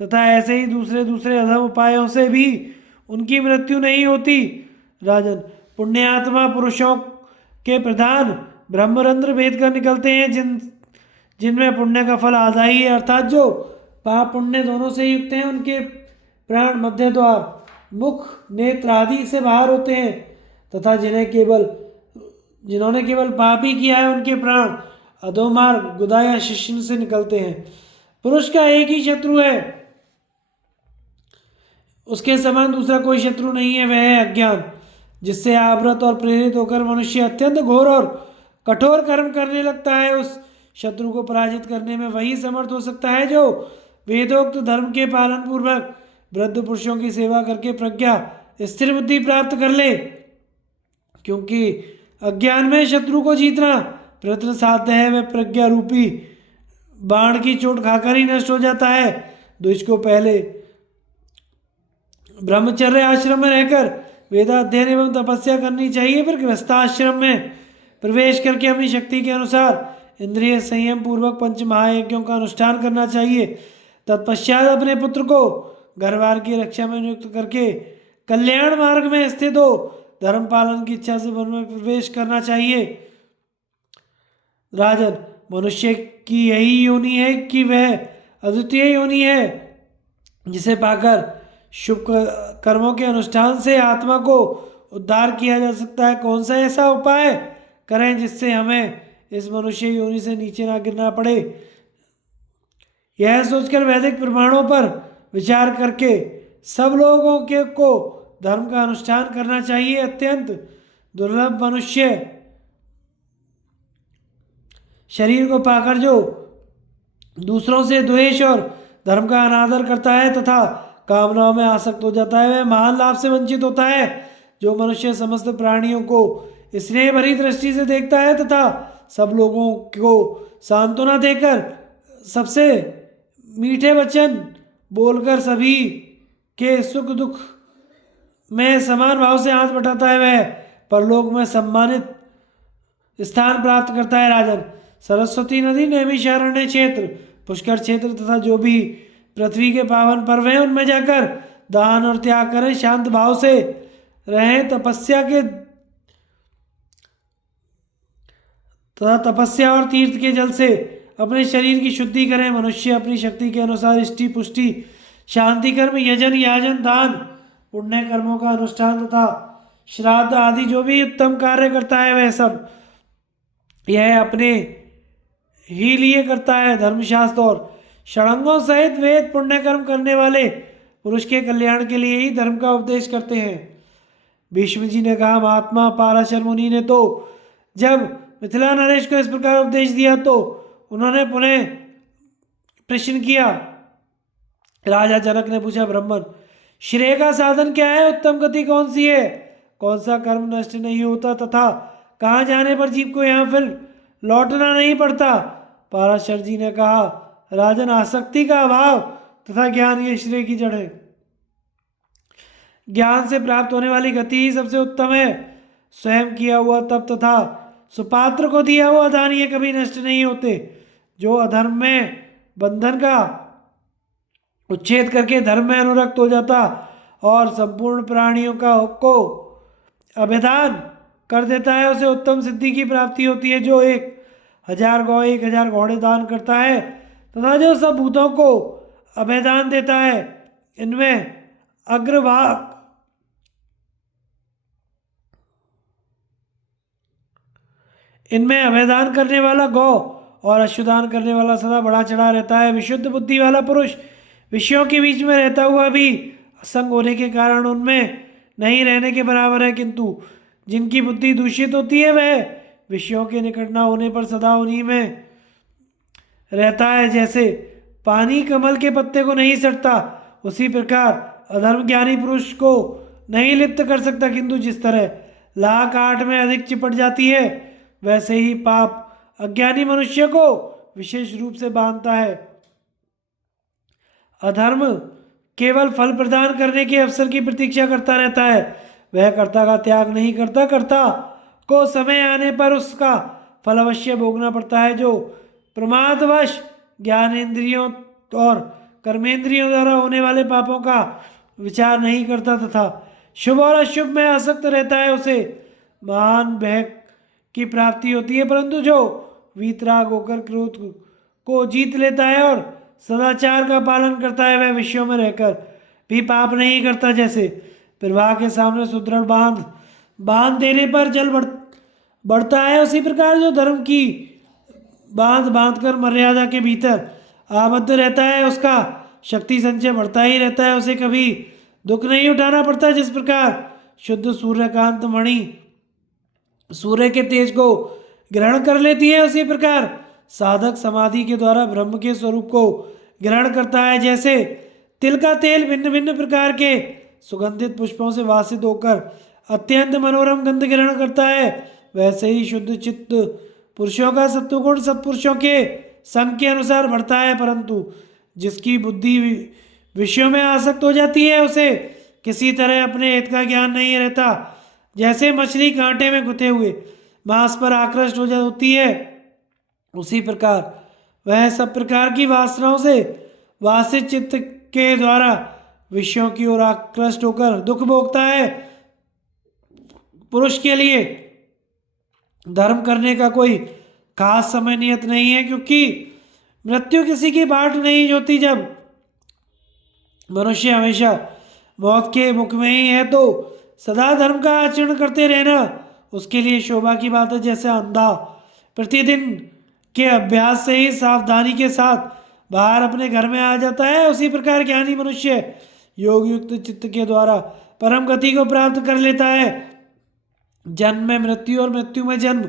तथा ऐसे ही दूसरे दूसरे अधम उपायों से भी उनकी मृत्यु नहीं होती। राजन, पुण्यात्मा पुरुषों के प्रधान ब्रह्मरंध्र भेद कर निकलते हैं, जिनमें पुण्य का फल आधा ही है, अर्थात जो पाप पुण्य दोनों से युक्त हैं उनके प्राण मध्य द्वार, मुख, नेत्र आदि से बाहर होते हैं तथा जिन्होंने केवल पाप ही किया है उनके प्राण अधोमार्ग, गुदा या शिश्न से निकलते हैं। पुरुष का एक ही शत्रु है, उसके समान दूसरा कोई शत्रु नहीं है, वह है अज्ञान, जिससे आवृत और प्रेरित होकर मनुष्य अत्यंत घोर और कठोर कर्म करने लगता है। उस शत्रु को पराजित करने में वही समर्थ हो सकता है जो वेदोक्त धर्म के पालन पूर्वक वृद्ध पुरुषों की सेवा करके प्रज्ञा स्थिर बुद्धि प्राप्त कर ले, क्योंकि अज्ञान में शत्रु को जीतना प्रयत्न साध्य है। वह प्रज्ञा रूपी बाण की चोट खाकर ही नष्ट हो जाता है। द्विज को पहले ब्रह्मचर्य आश्रम में रहकर वेदाध्ययन एवं तपस्या करनी चाहिए, फिर गृहस्थाश्रम में प्रवेश करके अपनी शक्ति के अनुसार इंद्रिय संयम पूर्वक पंच महायज्ञों का अनुष्ठान करना चाहिए। तत्पश्चात अपने पुत्र को घरवार की रक्षा में नियुक्त करके कल्याण मार्ग में स्थित हो धर्म पालन की इच्छा से वन में प्रवेश करना चाहिए। राजन, मनुष्य की यही योनि है कि वह अद्वितीय योनि है, जिसे पाकर शुभ कर्मों के अनुष्ठान से आत्मा को उद्धार किया जा सकता है। कौन सा ऐसा उपाय करें जिससे हमें इस मनुष्य योनि से नीचे ना गिरना पड़े? यह सोचकर वैदिक प्रमाणों पर विचार करके सब लोगों को धर्म का अनुष्ठान करना चाहिए। अत्यंत दुर्लभ मनुष्य शरीर को पाकर जो दूसरों से द्वेष और धर्म का अनादर करता है तथा कामनाओं में आसक्त हो जाता है, वह महान लाभ से वंचित होता है। जो मनुष्य समस्त प्राणियों को स्नेह भरी दृष्टि से देखता है तथा सब लोगों को सांत्वना देकर सबसे मीठे वचन बोलकर सभी के सुख दुख में समान भाव से हाथ बटाता है, वह परलोक में सम्मानित स्थान प्राप्त करता है। राजन, सरस्वती नदी, नैमिषारण्य क्षेत्र, पुष्कर क्षेत्र तथा जो भी पृथ्वी के पावन पर्व हैं उनमें जाकर दान और त्याग करें, शांत भाव से रहें, तपस्या और तीर्थ के जल से अपने शरीर की शुद्धि करें। मनुष्य अपनी शक्ति के अनुसार इष्टि पुष्टि शांति कर्म यजन याजन दान पुण्य कर्मों का अनुष्ठान तथा श्राद्ध आदि जो भी उत्तम कार्य करता है वह सब यह अपने ही लिए करता है। धर्मशास्त्र और षडंगों सहित वेद पुण्य कर्म करने वाले पुरुष के कल्याण के लिए ही धर्म का उपदेश करते हैं। भीष्म जी ने कहा, महात्मा पाराशर मुनि ने तो जब मिथिला नरेश को इस प्रकार उपदेश दिया तो उन्होंने पुनः प्रश्न किया। राजा जनक ने पूछा, ब्राह्मण श्रेय का साधन क्या है? उत्तम गति कौन सी है? कौन सा कर्म नष्ट नहीं होता तथा कहाँ जाने पर जीव को यहाँ फिर लौटना नहीं पड़ता? पाराशर जी ने कहा, राजन आसक्ति का अभाव तथा ज्ञान ये श्रेय की जड़ है। ज्ञान से प्राप्त होने वाली गति ही सबसे उत्तम है। स्वयं किया हुआ तप तथा सुपात्र को दिया हुआ दान ये कभी नष्ट नहीं होते। जो अधर्म में बंधन का उच्छेद करके धर्म में अनुरक्त हो जाता और संपूर्ण प्राणियों को अभिदान कर देता है उसे उत्तम सिद्धि की प्राप्ति होती है। जो 1000 गौ 1000 घोड़े दान करता है तथा जो सब भूतों को अभयदान देता है इनमें अग्रभाग इनमें अभयदान करने वाला गौ और अश्वदान करने वाला सदा बढ़ा चढ़ा रहता है। विशुद्ध बुद्धि वाला पुरुष विषयों के बीच में रहता हुआ भी असंग होने के कारण उनमें नहीं रहने के बराबर है, किंतु जिनकी बुद्धि दूषित होती है वह विषयों के निकट न होने पर सदा उन्हीं में रहता है। जैसे पानी कमल के पत्ते को नहीं सड़ता उसी प्रकार अधर्म ज्ञानी पुरुष को नहीं लिप्त कर सकता, किंतु जिस तरह लाख आठ में अधिक चिपट जाती है वैसे ही पाप अज्ञानी मनुष्य को विशेष रूप से बांधता है। अधर्म केवल फल प्रदान करने के अवसर की प्रतीक्षा करता रहता है, वह कर्ता का त्याग नहीं करता। कर्ता को समय आने पर उसका फल अवश्य भोगना पड़ता है। जो प्रमादवश ज्ञानेंद्रियों और कर्मेंद्रियों द्वारा होने वाले पापों का विचार नहीं करता तथा शुभ और अशुभ में आसक्त रहता है उसे महान भय की प्राप्ति होती है। परंतु जो वीतराग होकर क्रोध को जीत लेता है और सदाचार का पालन करता है वह विषयों में रहकर भी पाप नहीं करता। जैसे प्रवाह के सामने सुदृढ़ बांध देने पर जल बढ़ता है, उसी प्रकार जो धर्म की बांध कर मर्यादा के भीतर आबद्ध रहता है उसका शक्ति संचय बढ़ता ही रहता है, उसे कभी दुख नहीं उठाना पड़ता। जिस प्रकार शुद्ध सूर्यकांत मणि सूर्य के तेज को ग्रहण कर लेती है उसी प्रकार साधक समाधि के द्वारा ब्रह्म के स्वरूप को ग्रहण करता है। जैसे तिल का तेल भिन्न भिन्न प्रकार के सुगंधित पुष्पों से वासित होकर अत्यंत मनोरम गंध ग्रहण करता है, वैसे ही शुद्ध चित्त पुरुषों का सत्वगुण सत्पुरुषों के संग के अनुसार बढ़ता है। परंतु जिसकी बुद्धि विषयों में आसक्त हो जाती है उसे किसी तरह अपने हित का ज्ञान नहीं रहता। जैसे मछली कांटे में गुथे हुए मांस पर आकृष्ट हो होती है उसी प्रकार वह सब प्रकार की वासनाओं से वासित चित्त के द्वारा विषयों की ओर आकृष्ट होकर दुख भोगता है। पुरुष के लिए धर्म करने का कोई खास समय नियत नहीं है, क्योंकि मृत्यु किसी की बाट नहीं होती। जब मनुष्य हमेशा मौत के मुख में ही है तो सदा धर्म का आचरण करते रहना उसके लिए शोभा की बात है। जैसे अंधा प्रतिदिन के अभ्यास से ही सावधानी के साथ बाहर अपने घर में आ जाता है, उसी प्रकार ज्ञानी मनुष्य योग युक्त चित्त के द्वारा परम गति को प्राप्त कर लेता है। जन्म में मृत्यु और मृत्यु में जन्म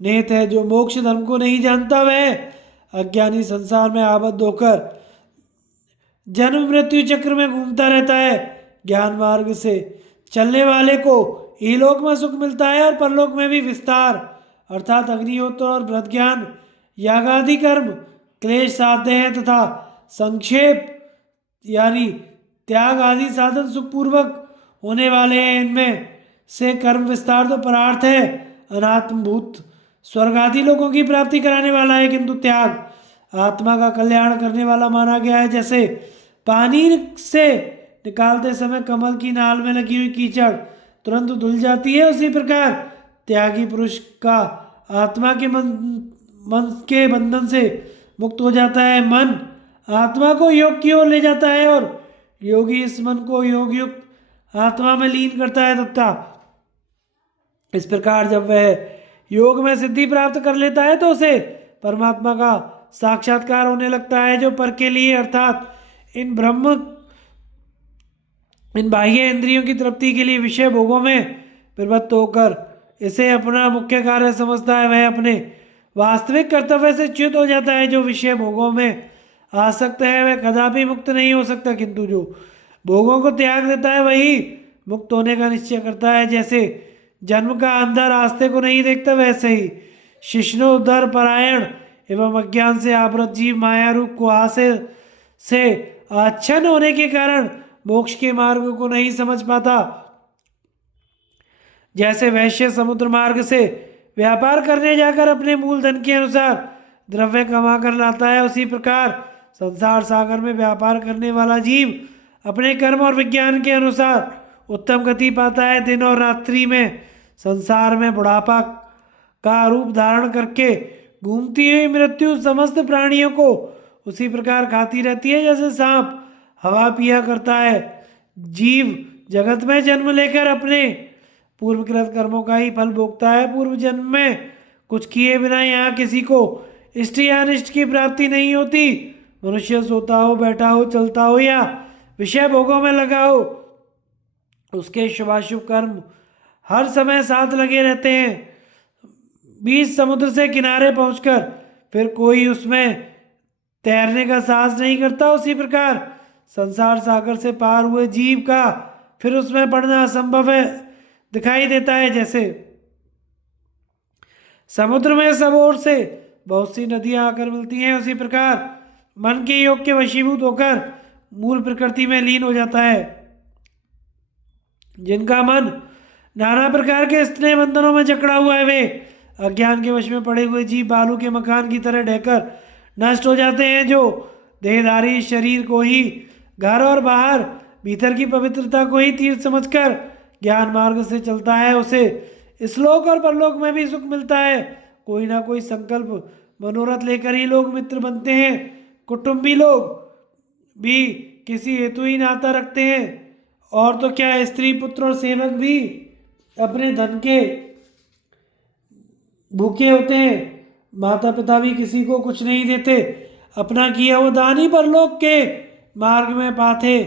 निहित है। जो मोक्ष धर्म को नहीं जानता वह अज्ञानी संसार में आबद्ध होकर जन्म मृत्यु चक्र में घूमता रहता है। ज्ञान मार्ग से चलने वाले को इहलोक में सुख मिलता है और परलोक में भी विस्तार अर्थात अग्निहोत्र और व्रत ज्ञान यागादि कर्म क्लेश साध्य है तथा संक्षेप यानी त्याग आदि साधन सुखपूर्वक होने वाले हैं। इनमें से कर्म विस्तार तो परार्थ है, अनात्मभूत स्वर्ग आदि लोगों की प्राप्ति कराने वाला है, किंतु त्याग आत्मा का कल्याण करने वाला माना गया है। जैसे पानी से निकालते समय कमल की नाल में लगी हुई कीचड़ तुरंत धुल जाती है, उसी प्रकार त्यागी पुरुष का आत्मा के मन के बंधन से मुक्त हो जाता है। मन आत्मा को योग की ओर ले जाता है और योगी इस मन को योग युक्त आत्मा में लीन करता है तथा इस प्रकार जब वह योग में सिद्धि प्राप्त कर लेता है तो उसे परमात्मा का साक्षात्कार होने लगता है, जो पर के लिए अर्थात इन बाह्य इंद्रियों की तृप्ति के लिए विषय भोगों में प्रवृत्त होकर इसे अपना मुख्य कार्य समझता है, वह अपने वास्तविक कर्तव्य से च्युत हो जाता है। जो विषय भोगों में आसक्त है वह कदापि मुक्त नहीं हो सकता, किंतु जो भोगों को त्याग देता है वही मुक्त होने का निश्चय करता है। जैसे जन्म का अंधा रास्ते को नहीं देखता, वैसे ही शिष्णोद्धर परायण एवं अज्ञान से आवृत जीव माया रूप कुहासे से आच्छन्न होने के कारण मोक्ष के मार्ग को नहीं समझ पाता। जैसे वैश्य समुद्र मार्ग से व्यापार करने जाकर अपने मूलधन के अनुसार द्रव्य कमा कर लाता है, उसी प्रकार संसार सागर में व्यापार करने वाला जीव अपने कर्म और विज्ञान के अनुसार उत्तम गति पाता है। दिन और रात्रि में संसार में बुढ़ापा का रूप धारण करके घूमती हुई मृत्यु समस्त प्राणियों को उसी प्रकार खाती रहती है जैसे सांप हवा पिया करता है। जीव जगत में जन्म लेकर अपने पूर्वकृत कर्मों का ही फल भोगता है। पूर्व जन्म में कुछ किए बिना यहाँ किसी को इष्ट या अनिष्ट की प्राप्ति नहीं होती। मनुष्य सोता हो, बैठा हो, चलता हो या विषय भोगों में लगा हो, उसके शुभाशुभ कर्म हर समय साथ लगे रहते हैं। बीच समुद्र से किनारे पहुंचकर फिर कोई उसमें तैरने का साहस नहीं करता, उसी प्रकार संसार सागर से पार हुए जीव का फिर उसमें पड़ना असंभव है दिखाई देता है। जैसे समुद्र में सब ओर से बहुत सी नदियां आकर मिलती हैं, उसी प्रकार मन के योग के वशीभूत होकर मूल प्रकृति में लीन हो जाता है। जिनका मन नाना प्रकार के स्नेह बंधनों में जकड़ा हुआ है वे अज्ञान के वश में पड़े हुए जीव बालू के मकान की तरह ढहकर नष्ट हो जाते हैं। जो देहधारी शरीर को ही घर और बाहर भीतर की पवित्रता को ही तीर्थ समझकर ज्ञान मार्ग से चलता है, उसे इस-लोक और परलोक में भी सुख मिलता है। कोई ना कोई संकल्प मनोरथ लेकर ही लोग मित्र बनते हैं। कुटुंबी लोग भी किसी हेतु ही नाता रखते हैं, और तो क्या स्त्री पुत्र और सेवक भी अपने धन के भूखे होते हैं। माता पिता भी किसी को कुछ नहीं देते, अपना किया वो दान ही परलोक के मार्ग में पाथे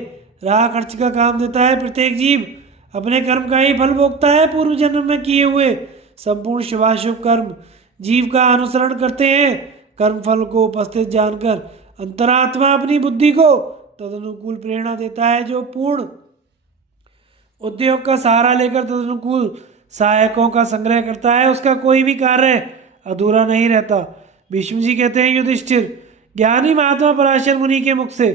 राह खर्च का काम देता है। प्रत्येक जीव अपने कर्म का ही फल भोगता है। पूर्व जन्म में किए हुए संपूर्ण शुभाशुभ कर्म जीव का अनुसरण करते हैं। कर्म फल को उपस्थित जानकर अंतरात्मा अपनी बुद्धि को तदनुकूल प्रेरणा देता है। जो पूर्ण उद्योग का सहारा लेकर तदनुकूल सहायकों का संग्रह करता है, उसका कोई भी कार्य अधूरा नहीं रहता। भीष्म जी कहते हैं, युधिष्ठिर ज्ञानी महात्मा पराशर मुनि के मुख से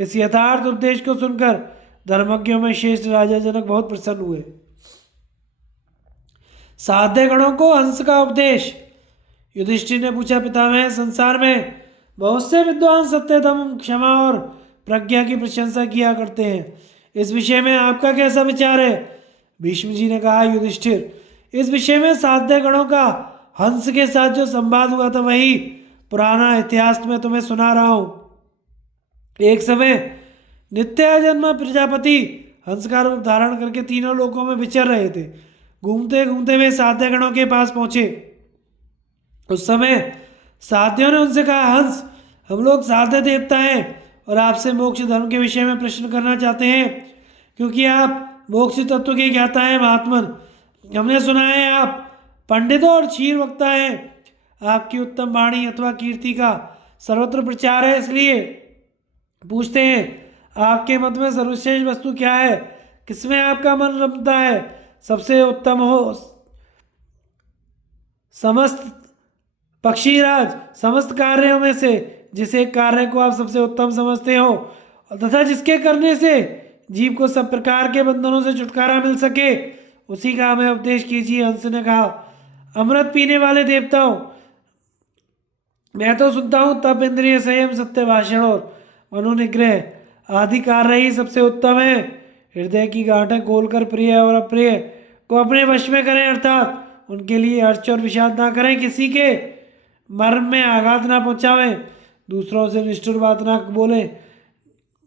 इस यथार्थ उपदेश को सुनकर धर्मज्ञों में श्रेष्ठ राजा जनक बहुत प्रसन्न हुए। साध्य गणों को हंस का उपदेश। युधिष्ठिर ने पूछा, पितामह, संसार में बहुत से विद्वान सत्य, दम, क्षमा और प्रज्ञा की प्रशंसा किया करते हैं, इस विषय में आपका कैसा विचार है? भीष्म जी ने कहा, युधिष्ठिर, इस विषय में साध्य गणों का हंस के साथ जो संवाद हुआ था वही पुराना इतिहास में तुम्हें सुना रहा हूं। एक समय नित्य जन्म प्रजापति हंस का रूप धारण करके तीनों लोकों में विचर रहे थे। घूमते घूमते वे साध्य गणों के पास पहुंचे। उस समय साध्यों ने उनसे कहा, हंस, हम लोग साध्य देवता हैं और आपसे मोक्ष धर्म के विषय में प्रश्न करना चाहते हैं, क्योंकि आप मोक्ष तत्व के ज्ञाता हैं। महात्मन, हमने सुना है आप पंडितों और क्षीर वक्ता हैं। आपकी उत्तम वाणी अथवा कीर्ति का सर्वत्र प्रचार है, इसलिए पूछते हैं, आपके मत में सर्वश्रेष्ठ वस्तु क्या है? किसमें आपका मन रमता है? सबसे उत्तम हो समस्त पक्षीराज, समस्त कार्यों में से जिस एक कार्य को आप सबसे उत्तम समझते हो तथा जिसके करने से जीव को सब प्रकार के बंधनों से छुटकारा मिल सके, उसी का हमें उपदेश कीजिए। हंस ने कहा, अमृत पीने वाले देवताओं, मैं तो सुनता हूँ तप, इंद्रिय संयम, सत्य भाषण और मनोनिग्रह आदि कार्य ही सबसे उत्तम है। हृदय की गांठें खोलकर प्रिय और अप्रिय को अपने वश में करें, अर्थात उनके लिए हर्ष और विषाद ना करें, किसी के मर्म में आघात ना पहुंचावें, दूसरों से निष्ठुर बात ना बोले,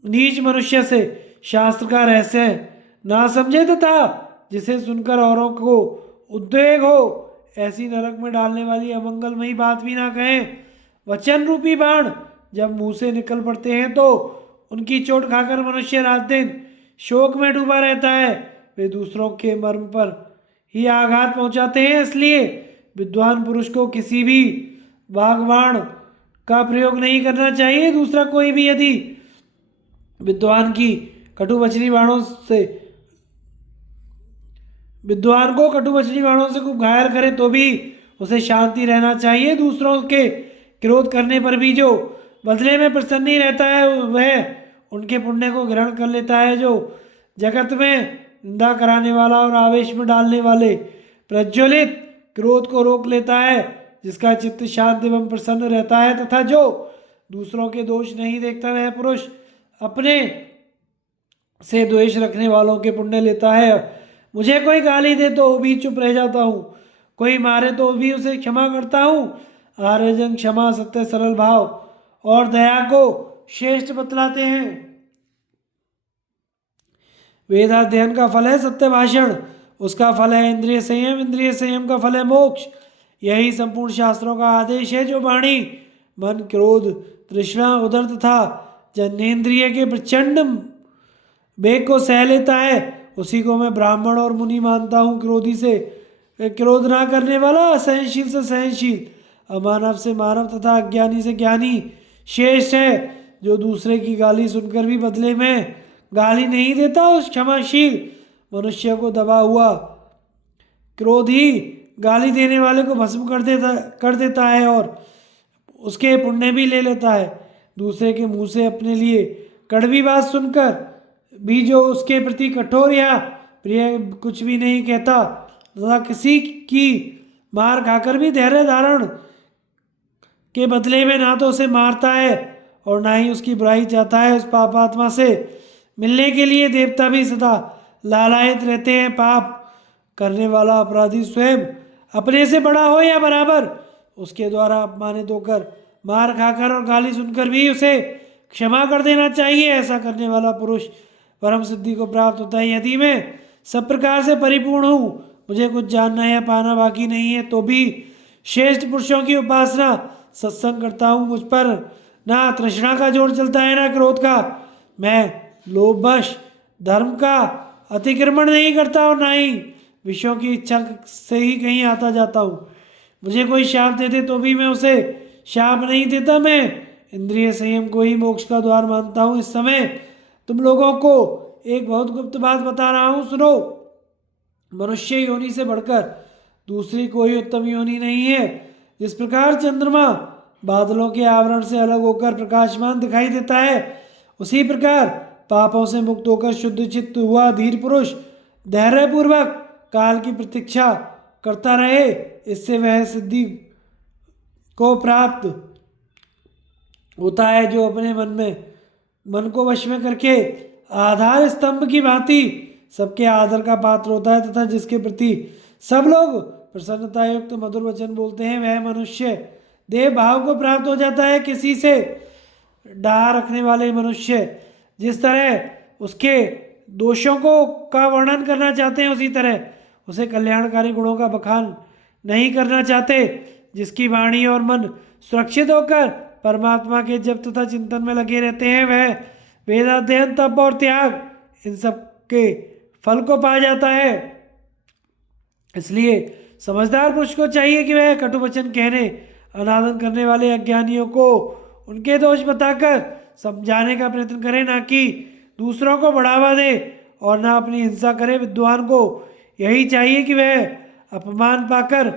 नीच मनुष्य से शास्त्र का रहस्य ना समझे तथा जिसे सुनकर औरों को उद्वेग हो ऐसी नरक में डालने वाली अमंगलमयी बात भी ना कहें। वचन रूपी बाण जब मुंह से निकल पड़ते हैं तो उनकी चोट खाकर मनुष्य रात दिन शोक में डूबा रहता है। वे दूसरों के मर्म पर ही आघात पहुंचाते हैं, इसलिए विद्वान पुरुष को किसी भी वाग्बाण का प्रयोग नहीं करना चाहिए। दूसरा कोई भी यदि विद्वान की कटुवचनी बाणों से विद्वान को कटुवचनी बाणों से खूब घायल करे तो भी उसे शांति रहना चाहिए। दूसरों के क्रोध करने पर भी जो बदले में प्रसन्न नहीं रहता है वह उनके पुण्य को ग्रहण कर लेता है। जो जगत में निंदा कराने वाला और आवेश में डालने वाले प्रज्वलित क्रोध को रोक लेता है, जिसका चित्त शांत एवं प्रसन्न रहता है, तथा जो दूसरों के दोष नहीं देखता वह पुरुष अपने से द्वेष रखने वालों के पुण्य लेता है। मुझे कोई गाली दे तो भी चुप रह जाता हूँ, कोई मारे तो भी उसे क्षमा करता हूँ। आर्यजन क्षमा, सत्य, सरल भाव और दया को श्रेष्ठ बतलाते हैं। वेदाध्ययन का फल है सत्य भाषण, उसका फल है इंद्रिय संयम, इंद्रिय संयम का फल है मोक्ष। यही संपूर्ण शास्त्रों का आदेश है। जो वाणी मन, क्रोध, तृष्णा, उदर तथा जन्नेन्द्रिय के प्रचंड वेग को सह लेता है उसी को मैं ब्राह्मण और मुनि मानता हूँ। क्रोधी से क्रोध ना करने वाला, असहनशील से सहनशील, अमानव से मानव तथा अज्ञानी से ज्ञानी श्रेष्ठ है। जो दूसरे की गाली सुनकर भी बदले में गाली नहीं देता उस क्षमाशील मनुष्य को दबा हुआ क्रोध ही गाली देने वाले को भस्म कर देता है और उसके पुण्य भी ले लेता है। दूसरे के मुंह से अपने लिए कड़वी बात सुनकर भी जो उसके प्रति कठोर या प्रिय कुछ भी नहीं कहता तथा किसी की मार खाकर भी धैर्य धारण के बदले में ना तो उसे मारता है और ना ही उसकी बुराई चाहता है, उस पापात्मा से मिलने के लिए देवता भी सदा लालायित रहते हैं। पाप करने वाला अपराधी स्वयं अपने से बड़ा हो या बराबर उसके द्वारा अपमानित होकर, मार खाकर और गाली सुनकर भी उसे क्षमा कर देना चाहिए। ऐसा करने वाला पुरुष परम सिद्धि को प्राप्त होता है। यदि मैं सब प्रकार से परिपूर्ण हूँ, मुझे कुछ जानना या पाना बाकी नहीं है, तो भी श्रेष्ठ पुरुषों की उपासना सत्संग करता हूँ। मुझ पर ना तृष्णा का जोर चलता है ना क्रोध का। मैं लोभवश धर्म का अतिक्रमण नहीं करता और ना ही विषयों की इच्छा से ही कहीं आता जाता हूँ। मुझे कोई शाप दे दे तो भी मैं उसे शाप नहीं देता। मैं इंद्रिय संयम को ही मोक्ष का द्वार मानता हूँ। इस समय तुम लोगों को एक बहुत गुप्त बात बता रहा हूँ, सुनो। मनुष्य योनि से बढ़कर दूसरी कोई उत्तम योनि नहीं है। जिस प्रकार चंद्रमा बादलों के आवरण से अलग होकर प्रकाशमान दिखाई देता है, उसी प्रकार पापों से मुक्त होकर शुद्ध चित्त हुआ धीर पुरुष धैर्यपूर्वक काल की प्रतीक्षा करता रहे। इससे वह सिद्धि को प्राप्त होता है जो अपने मन को वश में करके आधार स्तंभ की भांति सबके आदर का पात्र होता है तथा जिसके प्रति सब लोग प्रसन्नता युक्त मधुर वचन बोलते हैं, वह मनुष्य देव भाव को प्राप्त हो जाता है। किसी से डाह रखने वाले मनुष्य जिस तरह उसके दोषों को का वर्णन करना चाहते हैं, उसी तरह उसे कल्याणकारी गुणों का बखान नहीं करना चाहते। जिसकी वाणी और मन सुरक्षित होकर परमात्मा के जप तथा चिंतन में लगे रहते हैं, वह वेदाध्ययन, तप और त्याग इन सब के फल को पा जाता है। इसलिए समझदार पुरुष को चाहिए कि वह कटु वचन कहने, अनादर करने वाले अज्ञानियों को उनके दोष बताकर समझाने का प्रयत्न करे, ना कि दूसरों को बढ़ावा दे और ना अपनी हिंसा करे। विद्वान को यही चाहिए कि वह अपमान पाकर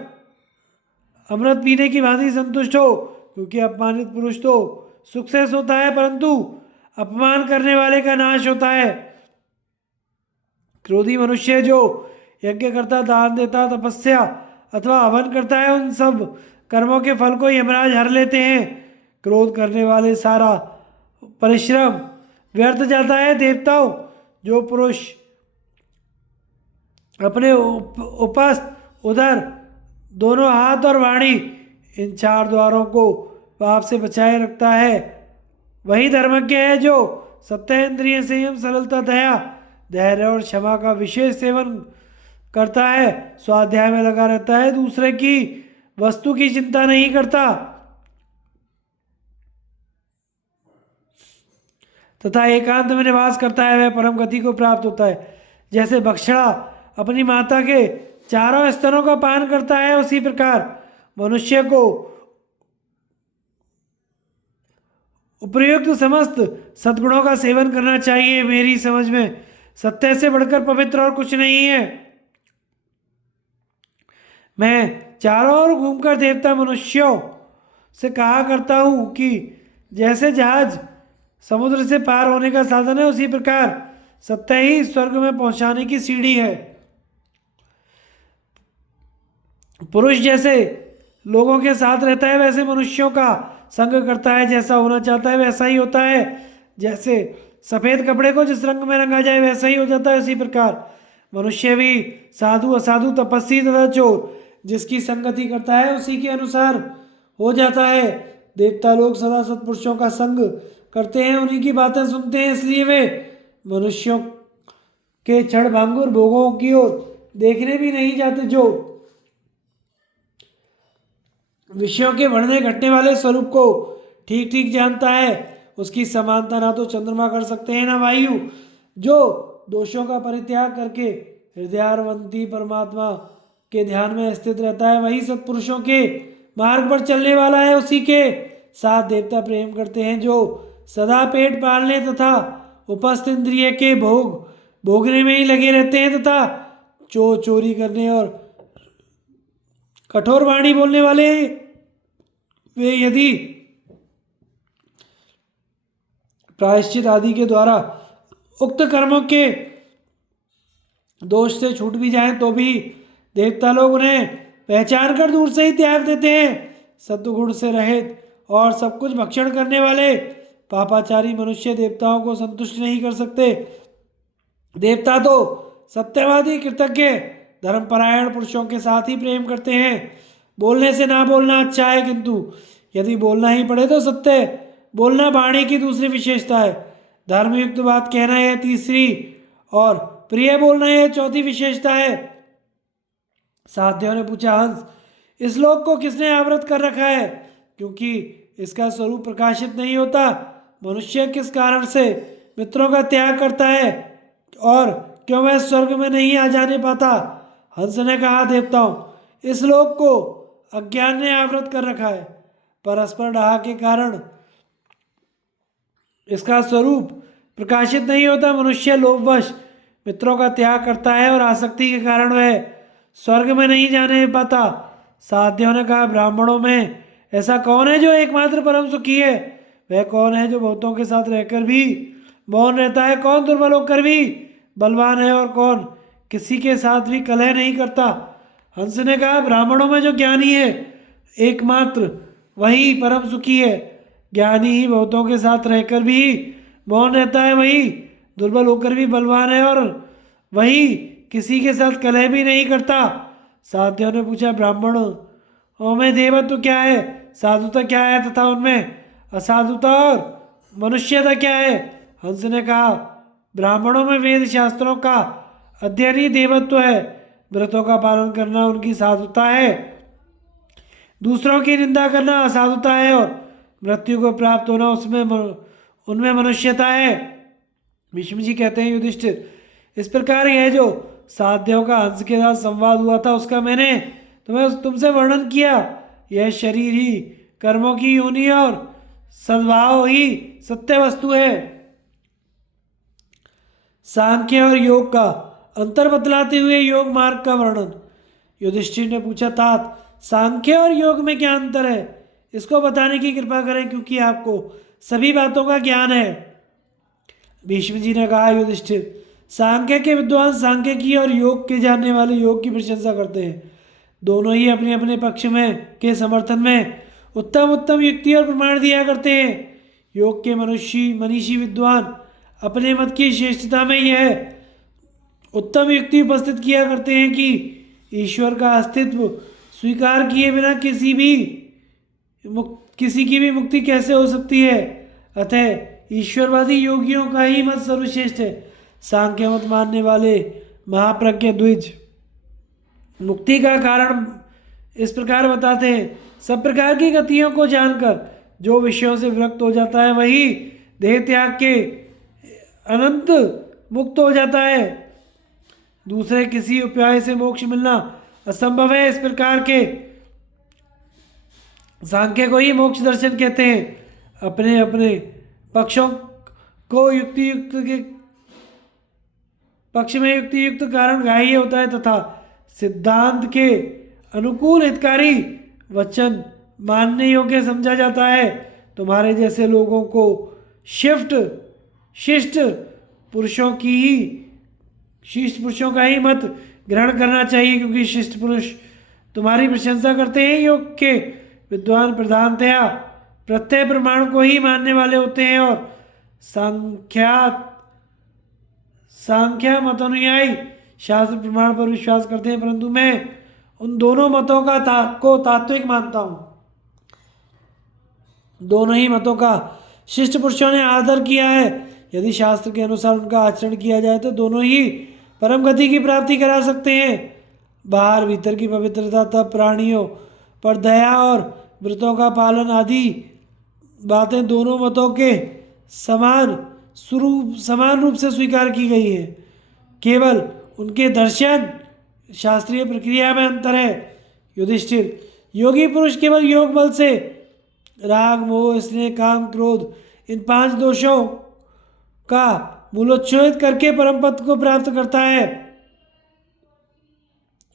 अमृत पीने की भांति संतुष्ट हो, क्योंकि अपमानित पुरुष तो सुख से सोता है परंतु अपमान करने वाले का नाश होता है। क्रोधी मनुष्य जो यज्ञ करता, दान देता, तपस्या अथवा हवन करता है, उन सब कर्मों के फल को यमराज हर लेते हैं। क्रोध करने वाले सारा परिश्रम व्यर्थ जाता है। देवताओं, जो पुरुष अपने उपस्थ, उदर, दोनों हाथ और वाणी, इन 4 द्वारों को पाप से बचाए रखता है, वही धर्मज्ञ है। जो सत्य, इंद्रिय संयम, सरलता, दया, धैर्य और क्षमा का विशेष सेवन करता है, स्वाध्याय में लगा रहता है, दूसरे की वस्तु की चिंता नहीं करता तथा एकांत में निवास करता है, वह परम गति को प्राप्त होता है। जैसे बछड़ा अपनी माता के चारों स्तनों का पान करता है, उसी प्रकार मनुष्य को उपयुक्त समस्त सद्गुणों का सेवन करना चाहिए। मेरी समझ में सत्य से बढ़कर पवित्र और कुछ नहीं है। मैं चारों ओर घूमकर देवता मनुष्यों से कहा करता हूं कि जैसे जहाज समुद्र से पार होने का साधन है, उसी प्रकार सत्य ही स्वर्ग में पहुंचाने की सीढ़ी है। पुरुष जैसे लोगों के साथ रहता है, वैसे मनुष्यों का संग करता है। जैसा होना चाहता है वैसा ही होता है। जैसे सफ़ेद कपड़े को जिस रंग में रंगा जाए वैसा ही हो जाता है, उसी प्रकार मनुष्य भी साधु, असाधु, तपस्वी तथा चोर जिसकी संगति करता है उसी के अनुसार हो जाता है। देवता लोग सदा सत्पुरुषों का संग करते हैं, उन्हीं की बातें सुनते हैं, इसलिए वे मनुष्यों के क्षण भांगुर भोगों की ओर देखने भी नहीं जाते। जो विषयों के बढ़ने घटने वाले स्वरूप को ठीक ठीक जानता है, उसकी समानता ना तो चंद्रमा कर सकते हैं ना वायु। जो दोषों का परित्याग करके हृदयारवंती परमात्मा के ध्यान में स्थित रहता है, वही सत्पुरुषों के मार्ग पर चलने वाला है। उसी के साथ देवता प्रेम करते हैं। जो सदा पेट पालने तथा उपस्थ इंद्रिय के भोगने में ही लगे रहते हैं तथा चोरी करने और कठोर वाणी बोलने वाले, वे यदि प्रायश्चित आदि के द्वारा उक्त कर्मों के दोष से छूट भी जाएं तो भी देवता लोग उन्हें पहचान कर दूर से ही त्याग देते हैं। सत्वगुण से रहित और सब कुछ भक्षण करने वाले पापाचारी मनुष्य देवताओं को संतुष्ट नहीं कर सकते। देवता तो सत्यवादी, कृतज्ञ, धर्मपरायण पुरुषों के साथ ही प्रेम करते हैं। बोलने से ना बोलना अच्छा है, किंतु यदि बोलना ही पड़े तो सत्य बोलना वाणी की दूसरी विशेषता है। धर्मयुक्त बात कहना यह तीसरी और प्रिय बोलना यह चौथी विशेषता है। साध्यों ने पूछा, हंस, इस लोक को किसने आवृत कर रखा है? क्योंकि इसका स्वरूप प्रकाशित नहीं होता। मनुष्य किस कारण से मित्रों का त्याग करता है और क्यों वह स्वर्ग में नहीं आ जाने पाता? हंस ने कहा, देवताओं, इस लोक को अज्ञान ने आवृत कर रखा है। परस्पर डाह के कारण इसका स्वरूप प्रकाशित नहीं होता। मनुष्य लोभवश मित्रों का त्याग करता है और आसक्ति के कारण वह स्वर्ग में नहीं जाने पाता। साध्यों ने कहा, ब्राह्मणों में ऐसा कौन है जो एकमात्र परम सुखी है? वह कौन है जो बहुतों के साथ रहकर भी मौन रहता है? कौन दुर्बल होकर भी बलवान है और कौन किसी के साथ भी कलह नहीं करता? हंस ने कहा, ब्राह्मणों में जो ज्ञानी है एकमात्र वही परम सुखी है। ज्ञानी ही बहुतों के साथ रहकर भी मौन रहता है, वही दुर्बल होकर भी बलवान है और वही किसी के साथ कलह भी नहीं करता। साध्यों ने पूछा, ब्राह्मणों में देवत्व क्या है, साधुता क्या है तथा उनमें असाधुता और मनुष्यता क्या है? हंस ने कहा, ब्राह्मणों में वेद शास्त्रों का अध्ययन ही देवत्व है, व्रतों का पालन करना उनकी साधुता है, दूसरों की निंदा करना असाधुता है और मृत्यु को प्राप्त होना उनमें मनुष्यता है। भीष्म जी कहते हैं, युधिष्ठिर, इस प्रकार यह जो साध्यों का हंस के साथ संवाद हुआ था उसका मैंने तुमसे वर्णन किया। यह शरीर ही कर्मों की योनि और सद्भाव ही सत्य वस्तु है। सांख्य और योग का अंतर बतलाते हुए योग मार्ग का वर्णन। युधिष्ठिर ने पूछा, तात, सांख्य और योग में क्या अंतर है? इसको बताने की कृपा करें, क्योंकि आपको सभी बातों का ज्ञान है। भीष्म जी ने कहा, युधिष्ठिर, सांख्य के विद्वान सांख्य की और योग के जानने वाले योग की प्रशंसा करते हैं, दोनों ही अपने अपने पक्ष में के समर्थन में उत्तम उत्तम युक्ति और प्रमाण दिया करते हैं। योग के मनीषी विद्वान अपने मत की श्रेष्ठता में यह उत्तम युक्ति उपस्थित किया करते हैं कि ईश्वर का अस्तित्व स्वीकार किए बिना किसी की भी मुक्ति कैसे हो सकती है। अतः ईश्वरवादी योगियों का ही मत सर्वश्रेष्ठ है। सांख्य मत मानने वाले महाप्रज्ञ द्विज मुक्ति का कारण इस प्रकार बताते हैं। सब प्रकार की गतियों को जानकर जो विषयों से विरक्त हो जाता है वही देह त्याग के अनंत मुक्त हो जाता है। दूसरे किसी उपाय से मोक्ष मिलना असंभव है। इस प्रकार के सांख्य को ही मोक्ष दर्शन कहते हैं। अपने अपने पक्षों को युक्ति युक्त के पक्ष में युक्ति युक्त कारण ग्राह्य होता है तथा सिद्धांत के अनुकूल हितकारी वचन मानने योग्य समझा जाता है। तुम्हारे जैसे लोगों को शिष्ट पुरुषों का ही मत ग्रहण करना चाहिए, क्योंकि शिष्ट पुरुष तुम्हारी प्रशंसा करते हैं। योग के विद्वान प्रधानतया प्रत्यय प्रमाण को ही मानने वाले होते हैं और सांख्य मतनुयायी शास्त्र प्रमाण पर विश्वास करते हैं, परंतु मैं उन दोनों मतों को तात्विक मानता हूँ। दोनों ही मतों का शिष्ट पुरुषों ने आदर किया है। यदि शास्त्र के अनुसार उनका आचरण किया जाए तो दोनों ही परम गति की प्राप्ति करा सकते हैं। बाहर भीतर की पवित्रता, तब प्राणियों पर दया और व्रतों का पालन आदि बातें दोनों मतों के समान रूप से स्वीकार की गई है। केवल उनके दर्शन शास्त्रीय प्रक्रिया में अंतर है। युधिष्ठिर, योगी पुरुष केवल योग बल से राग, मोह, स्नेह, काम, क्रोध इन 5 दोषों का मूलोच्छेद करके परम पद को प्राप्त करता है।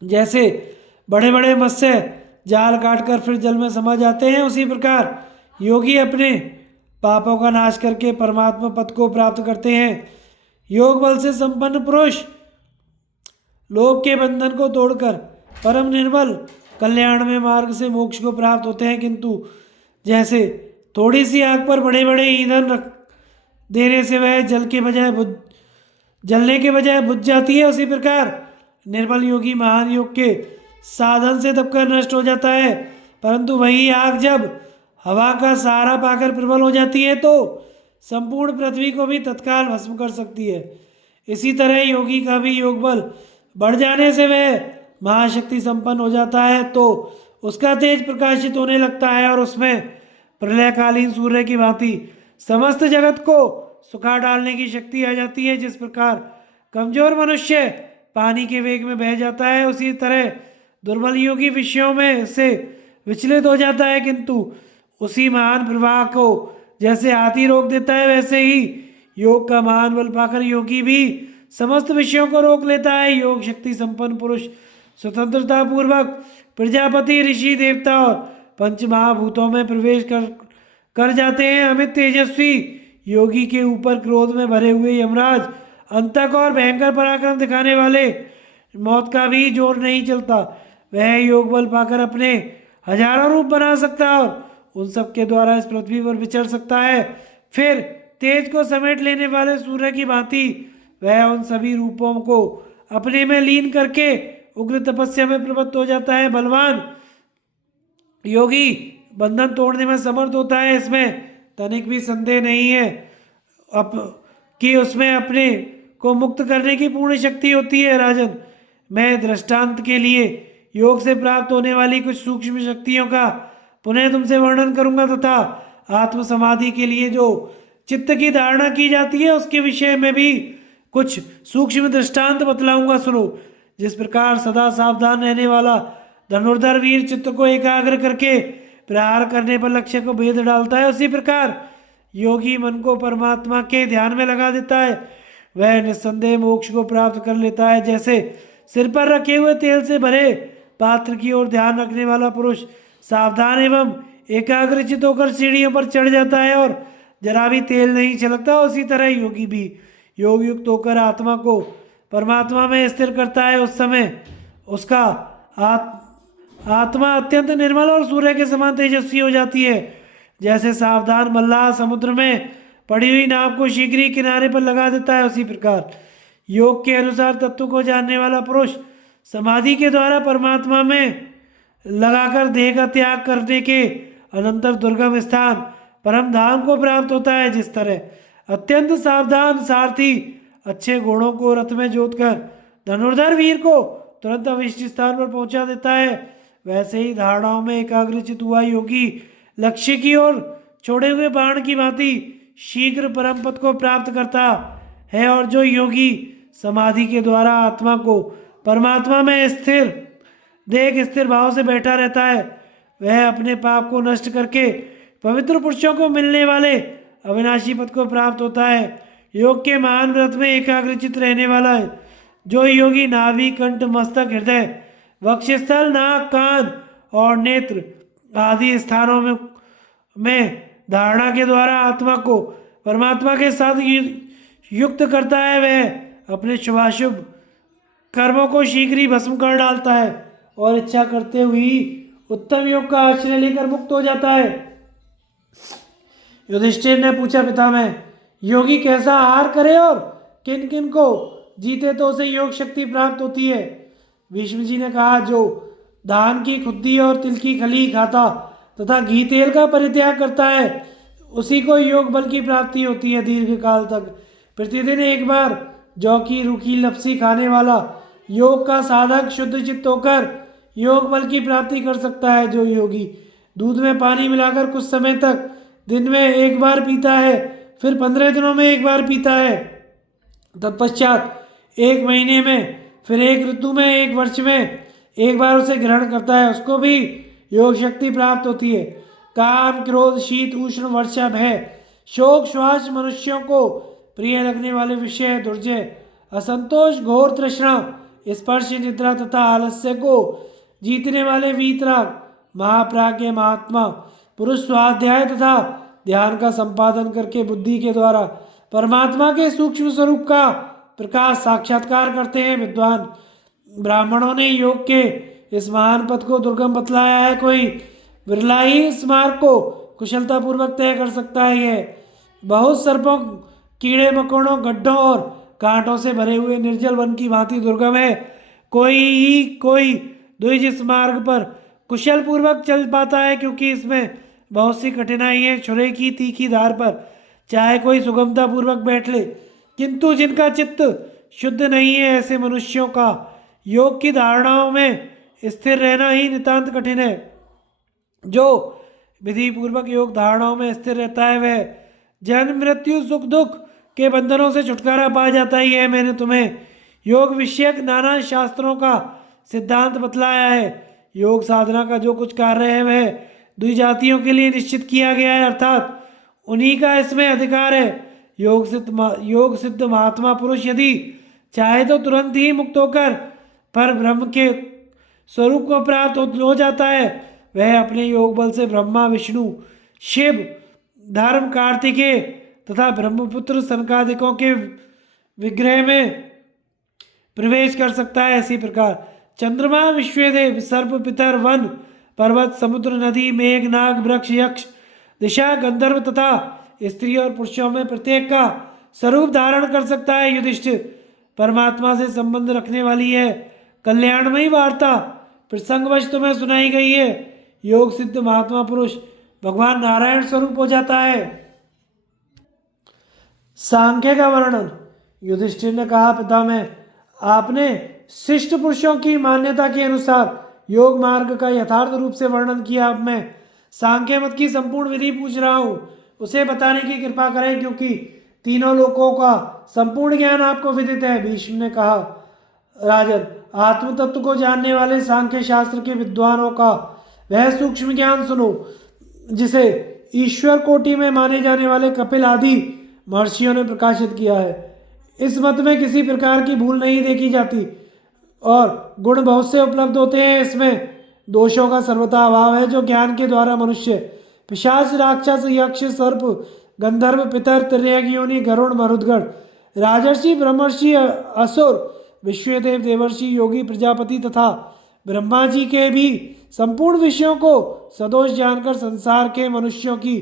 जैसे बड़े बड़े मत्स्य जाल काटकर फिर जल में समा जाते हैं, उसी प्रकार योगी अपने पापों का नाश करके परमात्मा पद को प्राप्त करते हैं। योग बल से संपन्न पुरुष लोभ के बंधन को तोड़कर परम निर्मल कल्याण में मार्ग से मोक्ष को प्राप्त होते हैं। किंतु जैसे थोड़ी सी आग पर बड़े बड़े ईंधन रख देने से वह जलने के बजाय बुझ जाती है, उसी प्रकार निर्मल योगी महान योग के साधन से दबकर नष्ट हो जाता है। परंतु वही आग जब हवा का सहारा पाकर प्रबल हो जाती है तो संपूर्ण पृथ्वी को भी तत्काल भस्म कर सकती है। इसी तरह योगी का भी योग बल बढ़ जाने से वह महाशक्ति संपन्न हो जाता है तो उसका तेज प्रकाशित होने लगता है और उसमें प्रलयकालीन सूर्य की भांति समस्त जगत को सुखा डालने की शक्ति आ जाती है। जिस प्रकार कमजोर मनुष्य पानी के वेग में बह जाता है, उसी तरह दुर्बल योगी विषयों में से विचलित हो जाता है। किंतु उसी महान प्रवाह को जैसे हाथी रोक देता है, वैसे ही योग का महान बल पाकर योगी भी समस्त विषयों को रोक लेता है। योग शक्ति संपन्न पुरुष स्वतंत्रता पूर्वक प्रजापति, ऋषि, देवता और पंच महाभूतों में प्रवेश कर जाते हैं। अमित तेजस्वी योगी के ऊपर क्रोध में भरे हुए यमराज, अंतक और भयंकर पराक्रम दिखाने वाले मौत का भी जोर नहीं चलता। वह योग बल पाकर अपने हजारों रूप बना सकता है और उन सब के द्वारा इस पृथ्वी पर विचर सकता है। फिर तेज को समेट लेने वाले सूर्य की भांति वह उन सभी रूपों को अपने में लीन करके उग्र तपस्या में प्रवृत्त हो जाता है। बलवान योगी बंधन तोड़ने में समर्थ होता है, इसमें तनिक भी संदेह नहीं है कि उसमें अपने को मुक्त करने की पूर्ण शक्ति होती है। राजन, मैं दृष्टांत के लिए योग से प्राप्त होने वाली कुछ सूक्ष्म शक्तियों का पुनः तुमसे वर्णन करूंगा तथा आत्म समाधि के लिए जो चित्त की धारणा की जाती है उसके विषय में भी कुछ सूक्ष्म दृष्टांत बतलाऊंगा। सुनो। जिस प्रकार सदा सावधान रहने वाला धनुर्धर वीर चित्त को एकाग्र करके प्रहार करने पर लक्ष्य को भेद डालता है, उसी प्रकार योगी मन को परमात्मा के ध्यान में लगा देता है। वह निस्संदेह मोक्ष को प्राप्त कर लेता है। जैसे सिर पर रखे हुए तेल से भरे पात्र की ओर ध्यान रखने वाला पुरुष सावधान एवं एकाग्रचित होकर सीढ़ियों पर चढ़ जाता है और जरा भी तेल नहीं छलकता, उसी तरह योगी भी योग युक्त होकर आत्मा को परमात्मा में स्थिर करता है। उस समय उसका आत्मा अत्यंत निर्मल और सूर्य के समान तेजस्वी हो जाती है। जैसे सावधान मल्लाह समुद्र में पड़ी हुई नाव को शीघ्र ही किनारे पर लगा देता है, उसी प्रकार योग के अनुसार तत्व को जानने वाला पुरुष समाधि के द्वारा परमात्मा में लगाकर देह का त्याग करने के अनंतर दुर्गम स्थान परम धाम को प्राप्त होता है। जिस तरह अत्यंत सावधान सारथी अच्छे घोड़ों को रथ में जोतकर धनुर्धर वीर को तुरंत अविष्ट स्थान पर पहुंचा देता है, वैसे ही धारणाओं में एकाग्रचित हुआ योगी लक्ष्य की ओर छोड़े हुए बाण की भांति शीघ्र परम पद को प्राप्त करता है। और जो योगी समाधि के द्वारा आत्मा को परमात्मा में स्थिर भाव से बैठा रहता है, वह अपने पाप को नष्ट करके पवित्र पुरुषों को मिलने वाले अविनाशी पद को प्राप्त होता है। योग के महान व्रत में एकाग्रचित रहने वाला है जो योगी नाभि कंठ मस्तक हृदय वक्षस्थल नाक कान और नेत्र आदि स्थानों में धारणा के द्वारा आत्मा को परमात्मा के साथ युक्त करता है, वह अपने शुभाशुभ कर्मों को शीघ्र ही भस्म कर डालता है और इच्छा करते हुए उत्तम योग का आश्रय लेकर मुक्त हो जाता है। युधिष्ठिर ने पूछा, पितामह, योगी कैसा आहार करे और किन किन को जीते तो उसे योग शक्ति प्राप्त होती है? भीष्म जी ने कहा, जो धान की खुद्दी और तिल की खली खाता तथा घी तेल का परित्याग करता है उसी को योग बल की प्राप्ति होती है। दीर्घ काल तक प्रतिदिन एक बार जौ की रूखी लपसी खाने वाला योग का साधक शुद्ध चित्त होकर योग बल की प्राप्ति कर सकता है। जो योगी दूध में पानी मिलाकर कुछ समय तक दिन में एक बार पीता है, फिर 15 दिनों में एक बार पीता है, तत्पश्चात 1 महीने में, फिर 1 ऋतु में, 1 वर्ष में एक बार उसे ग्रहण करता है, उसको भी योग शक्ति प्राप्त होती है। काम क्रोध शीत उष्ण वर्षा भय शोक श्वास मनुष्यों को प्रिय लगने वाले विषय दुर्जय असंतोष घोर तृष्णा स्पर्श निद्रा तथा आलस्य को जीतने वाले वीतराग महाप्राज्ञ महात्मा पुरुष स्वाध्याय तथा ध्यान का संपादन करके बुद्धि के द्वारा परमात्मा के सूक्ष्म स्वरूप का प्रकाश साक्षात्कार करते हैं। विद्वान ब्राह्मणों ने योग के इस महान पथ को दुर्गम बतलाया है, कोई विरला ही इस मार्ग को कुशलतापूर्वक तय कर सकता है। यह बहुत सर्पों कीड़े मकोड़ों गड्ढों और कांटों से भरे हुए निर्जल वन की भांति दुर्गम है। कोई द्विज इस मार्ग पर कुशल पूर्वक चल पाता है, क्योंकि इसमें बहुत सी कठिनाई है। छुरे की तीखी धार पर चाहे कोई सुगमता पूर्वक बैठ ले, किंतु जिनका चित्त शुद्ध नहीं है ऐसे मनुष्यों का योग की धारणाओं में स्थिर रहना ही नितांत कठिन है। जो विधि पूर्वक योग धारणाओं में स्थिर रहता है वह जन्म मृत्यु सुख दुख के बंधनों से छुटकारा पा जाता ही है। मैंने तुम्हें योग विषयक नाना शास्त्रों का सिद्धांत बतलाया है। योग साधना का जो कुछ कार्य है वह द्विजातियों के लिए निश्चित किया गया है, अर्थात उन्हीं का इसमें अधिकार है। योग सिद्ध महात्मा पुरुष यदि चाहे तो तुरंत ही मुक्त होकर पर ब्रह्म के स्वरूप को प्राप्त हो जाता है। वह अपने योग बल से ब्रह्मा विष्णु शिव धर्म कार्तिकेय तथा ब्रह्मपुत्र सनकादिकों के विग्रह में प्रवेश कर सकता है। इसी प्रकार चंद्रमा विश्वदेव सर्प पितर वन पर्वत समुद्र नदी मेघ नाग वृक्ष यक्ष दिशा गंधर्व तथा स्त्री और पुरुषों में प्रत्येक का स्वरूप धारण कर सकता है। युधिष्ठिर, परमात्मा से संबंध रखने वाली है कल्याणमयी वार्ता प्रसंगवश तुम्हें सुनाई गई है। योग सिद्ध महात्मा पुरुष भगवान नारायण स्वरूप हो जाता है। सांख्य का वर्णन। युधिष्ठिर ने कहा, पितामह, आपने शिष्ट पुरुषों की मान्यता के अनुसार योग मार्ग का यथार्थ रूप से वर्णन किया। अब मैं सांख्य मत की संपूर्ण विधि पूछ रहा हूँ, उसे बताने की कृपा करें, क्योंकि तीनों लोकों का संपूर्ण ज्ञान आपको विदित है। भीष्म ने कहा, राजन, आत्म तत्व को जानने वाले सांख्य शास्त्र के विद्वानों का वह सूक्ष्म ज्ञान सुनो जिसे ईश्वर कोटि में माने जाने वाले कपिल आदि महर्षियों ने प्रकाशित किया है। इस मत में किसी प्रकार की भूल नहीं देखी जाती और गुण बहुत से उपलब्ध होते हैं। इसमें दोषों का सर्वथा अभाव है। जो ज्ञान के द्वारा मनुष्य पिशाच राक्षस यक्ष सर्प गंधर्व पितर तिर्यक योनि गरुड़ मरुदगण राजर्षि ब्रह्मर्षि असुर विश्वदेव देवर्षि योगी प्रजापति तथा ब्रह्मा जी के भी संपूर्ण विषयों को सदोष जानकर संसार के मनुष्यों की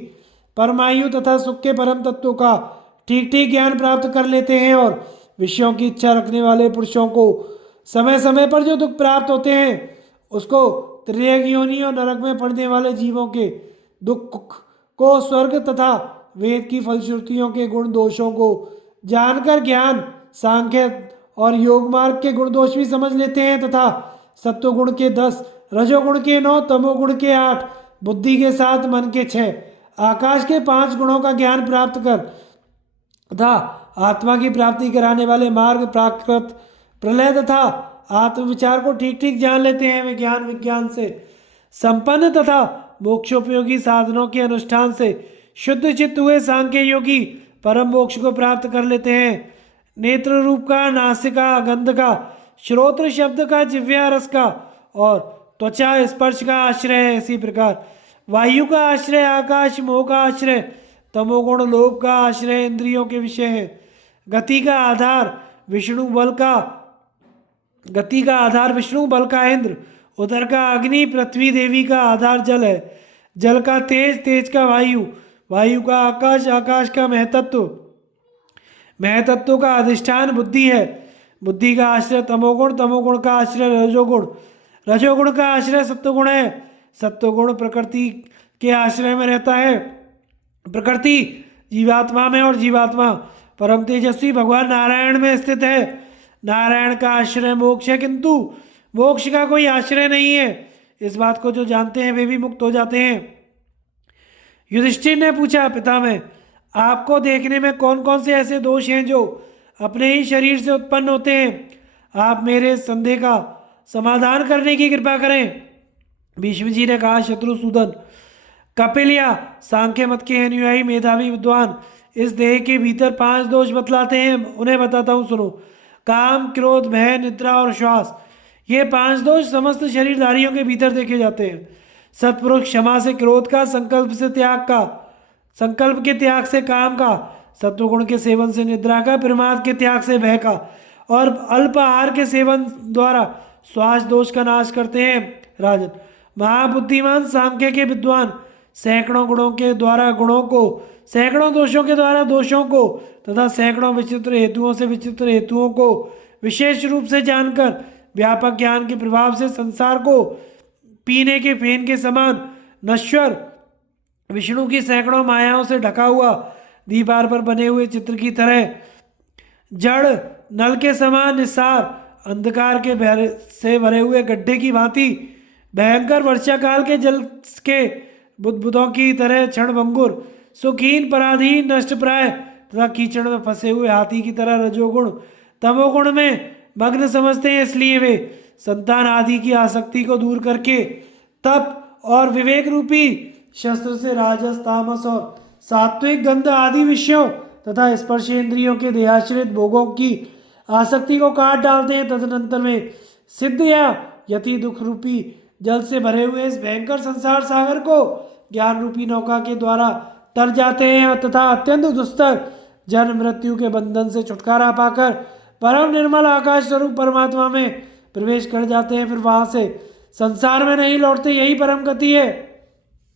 परमायु तथा सुख के परम तत्वों का ठीक ठीक ज्ञान प्राप्त कर लेते हैं और विषयों की इच्छा रखने वाले पुरुषों को समय समय पर जो दुख प्राप्त होते हैं उसको त्रियग योनि और नरक में पड़ने वाले जीवों के दुख को स्वर्ग तथा वेद की फलश्रुतियों के गुण दोषों को जानकर ज्ञान सांख्य और योग मार्ग के गुण दोष भी समझ लेते हैं तथा सत्वगुण के 10, रजोगुण के 9, तमोगुण के 8, बुद्धि के 7, मन के 6, आकाश के 5 गुणों का ज्ञान प्राप्त कर तथा आत्मा की प्राप्ति कराने वाले मार्ग प्राकृत प्रलय तथा आत्मविचार को ठीक ठीक जान लेते हैं। वे ज्ञान विज्ञान से संपन्न तथा मोक्षोपयोगी साधनों के अनुष्ठान से शुद्ध चित्त हुए सांख्य योगी परम मोक्ष को प्राप्त कर लेते हैं। नेत्र रूप का, नासिका गंध का, श्रोत्र शब्द का, जिह्वा रस का और त्वचा स्पर्श का आश्रय है। इसी प्रकार वायु का आश्रय आकाश, मोह का आश्रय तमोगुण, लोभ का आश्रय इंद्रियों के विषय है। गति का आधार विष्णु बल का इंद्र, उदर का अग्नि, पृथ्वी देवी का आधार जल है। जल का तेज, तेज का वायु, वायु का आकाश, आकाश का महतत्व, महतत्व का अधिष्ठान बुद्धि है। बुद्धि का आश्रय तमोगुण, तमोगुण का आश्रय रजोगुण, रजोगुण का आश्रय सत्वगुण है। सत्वगुण प्रकृति के आश्रय में रहता है। प्रकृति जीवात्मा में और जीवात्मा परम तेजस्वी भगवान नारायण में स्थित है। नारायण का आश्रय मोक्ष है, किंतु मोक्ष का कोई आश्रय नहीं है। इस बात को जो जानते हैं वे भी मुक्त हो जाते हैं। युधिष्ठिर ने पूछा, पितामह आपको देखने में कौन कौन से ऐसे दोष हैं जो अपने ही शरीर से उत्पन्न होते हैं? आप मेरे संदेह का समाधान करने की कृपा करें। भीष्म जी ने कहा, शत्रुसूदन, कपिल या सांख्य मत के अनुयायी मेधावी विद्वान इस देह के भीतर 5 दोष बतलाते हैं, उन्हें बताता हूँ, सुनो। काम, क्रोध, भय, निद्रा और श्वास, ये 5 दोष समस्त शरीरधारियों के भीतर देखे जाते हैं। सत्पुरुष क्षमा से क्रोध का, संकल्प के त्याग से काम का, सत्वगुण के सेवन से निद्रा का, प्रमाद के त्याग से भय का और अल्प आहार के सेवन द्वारा श्वास दोष का नाश करते हैं। राजन, महाबुद्धिमान सांख्य के विद्वान सैकड़ों गुणों के द्वारा गुणों को, सैकड़ों दोषों के द्वारा दोषों को तथा सैकड़ों विचित्र हेतुओं से विचित्र हेतुओं को विशेष रूप से जानकर व्यापक ज्ञान के प्रभाव से संसार को पीने के फेन के समान नश्वर विष्णु की सैकड़ों मायाओं से ढका हुआ दीवार पर बने हुए चित्र की तरह जड़ नल के समान निस्सार अंधकार से भरे हुए गड्ढे की भांति भयंकर वर्षा काल के जल के बुदबुदों की तरह क्षणभंगुर सुखहीन पराधीन नष्ट प्राय तथा कीचड़ में फंसे हुए हाथी की तरह रजोगुण तमोगुण में मग्न समझते हैं। इसलिए वे संतान आदि की आसक्ति को दूर करके तप और विवेक रूपी शस्त्र से राजस, तामस और सात्विक गंध आदि विषयों तथा स्पर्शेंद्रियों के देहाश्रित भोगों की आसक्ति को काट डालते हैं। तदनंतर में सिद्ध या यति दुख रूपी जल से भरे हुए इस भयंकर संसार सागर को ज्ञान रूपी नौका के द्वारा तर जाते हैं तथा अत्यंत दुस्तर जन्म मृत्यु के बंधन से छुटकारा पाकर परम निर्मल आकाश स्वरूप परमात्मा में प्रवेश कर जाते हैं। फिर वहां से संसार में नहीं लौटते। यही परम गति है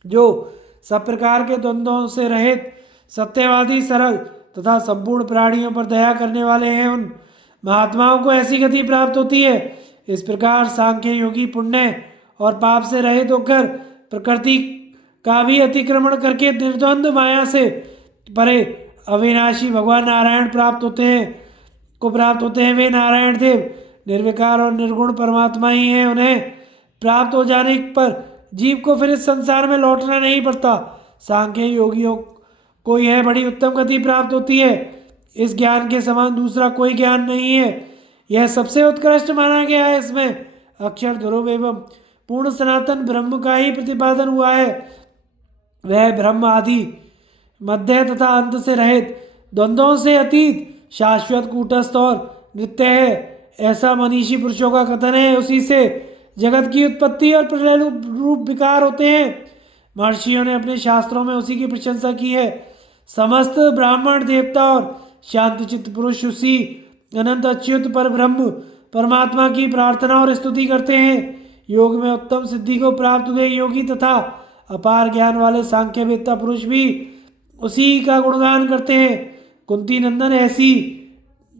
जो सब प्रकार के द्वंद्वों से रहित सत्यवादी, सरल तथा संपूर्ण प्राणियों पर दया करने वाले हैं। उन महात्माओं को ऐसी गति प्राप्त होती है। इस प्रकार सांख्य योगी पुण्य और पाप से रहित होकर प्रकृति का भी अतिक्रमण करके निर्द्वंद माया से परे अविनाशी भगवान नारायण प्राप्त होते हैं। वे नारायण देव निर्विकार और निर्गुण परमात्मा ही हैं। उन्हें प्राप्त हो जाने पर जीव को फिर इस संसार में लौटना नहीं पड़ता। सांख्य योगियों को यह बड़ी उत्तम गति प्राप्त होती है। इस ज्ञान के समान दूसरा कोई ज्ञान नहीं है। यह सबसे उत्कृष्ट माना गया है। इसमें अक्षर ध्रुव एवं पूर्ण सनातन ब्रह्म का ही प्रतिपादन हुआ है। वह ब्रह्म आदि मध्य तथा अंत से रहित, द्वंद्वों से अतीत, शाश्वत, कूटस्थ और नित्य है। ऐसा मनीषी पुरुषों का कथन है। उसी से जगत की उत्पत्ति और प्रलय रूप विकार होते हैं। महर्षियों ने अपने शास्त्रों में उसी की प्रशंसा की है। समस्त ब्राह्मण, देवता और शांतचित्त पुरुष उसी अनंत अच्युत पर ब्रह्म परमात्मा की प्रार्थना और स्तुति करते हैं। योग में उत्तम सिद्धि को प्राप्त हुए योगी तथा अपार ज्ञान वाले सांख्यवेत्ता पुरुष भी उसी का गुणगान करते हैं। कुंती नंदन, ऐसी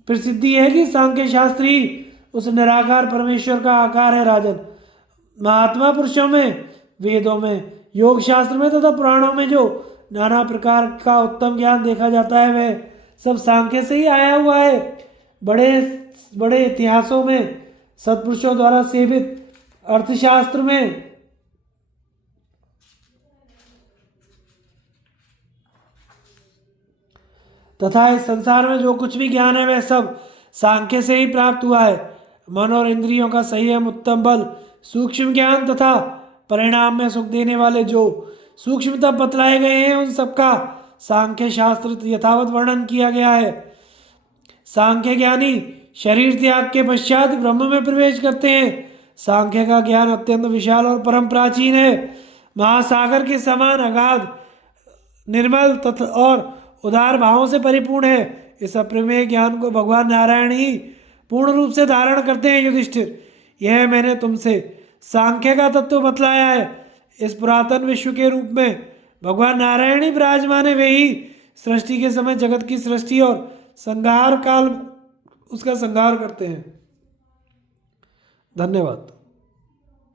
प्रसिद्धि है कि सांख्य शास्त्री उस निराकार परमेश्वर का आकार है। राजन, महात्मा पुरुषों में, वेदों में, योग शास्त्र में तथा पुराणों में जो नाना प्रकार का उत्तम ज्ञान देखा जाता है वह सब सांख्य से ही आया हुआ है। बड़े बड़े इतिहासों में सत्पुरुषों द्वारा सेवित अर्थशास्त्र में तथा इस संसार में जो कुछ भी ज्ञान है वह सब सांख्य से ही प्राप्त हुआ है। मन और इंद्रियों का संयम, उत्तम बल, सूक्ष्म ज्ञान तथा परिणाम में सुख देने वाले जो सूक्ष्मतः बतलाए गए हैं उन सबका सांख्य शास्त्र यथावत वर्णन किया गया है। सांख्य ज्ञानी शरीर त्याग के पश्चात ब्रह्म में प्रवेश करते हैं। सांख्य का ज्ञान अत्यंत विशाल और परम प्राचीन है। महासागर के समान अगाध, निर्मल तथा और उदार भावों से परिपूर्ण है। इस अप्रमेय ज्ञान को भगवान नारायण ही पूर्ण रूप से धारण करते हैं। युधिष्ठिर, यह मैंने तुमसे सांख्य का तत्व बतलाया है। इस पुरातन विश्व के रूप में भगवान नारायण ही विराजमान है। वे ही सृष्टि के समय जगत की सृष्टि और संहार काल उसका संहार करते हैं। धन्यवाद।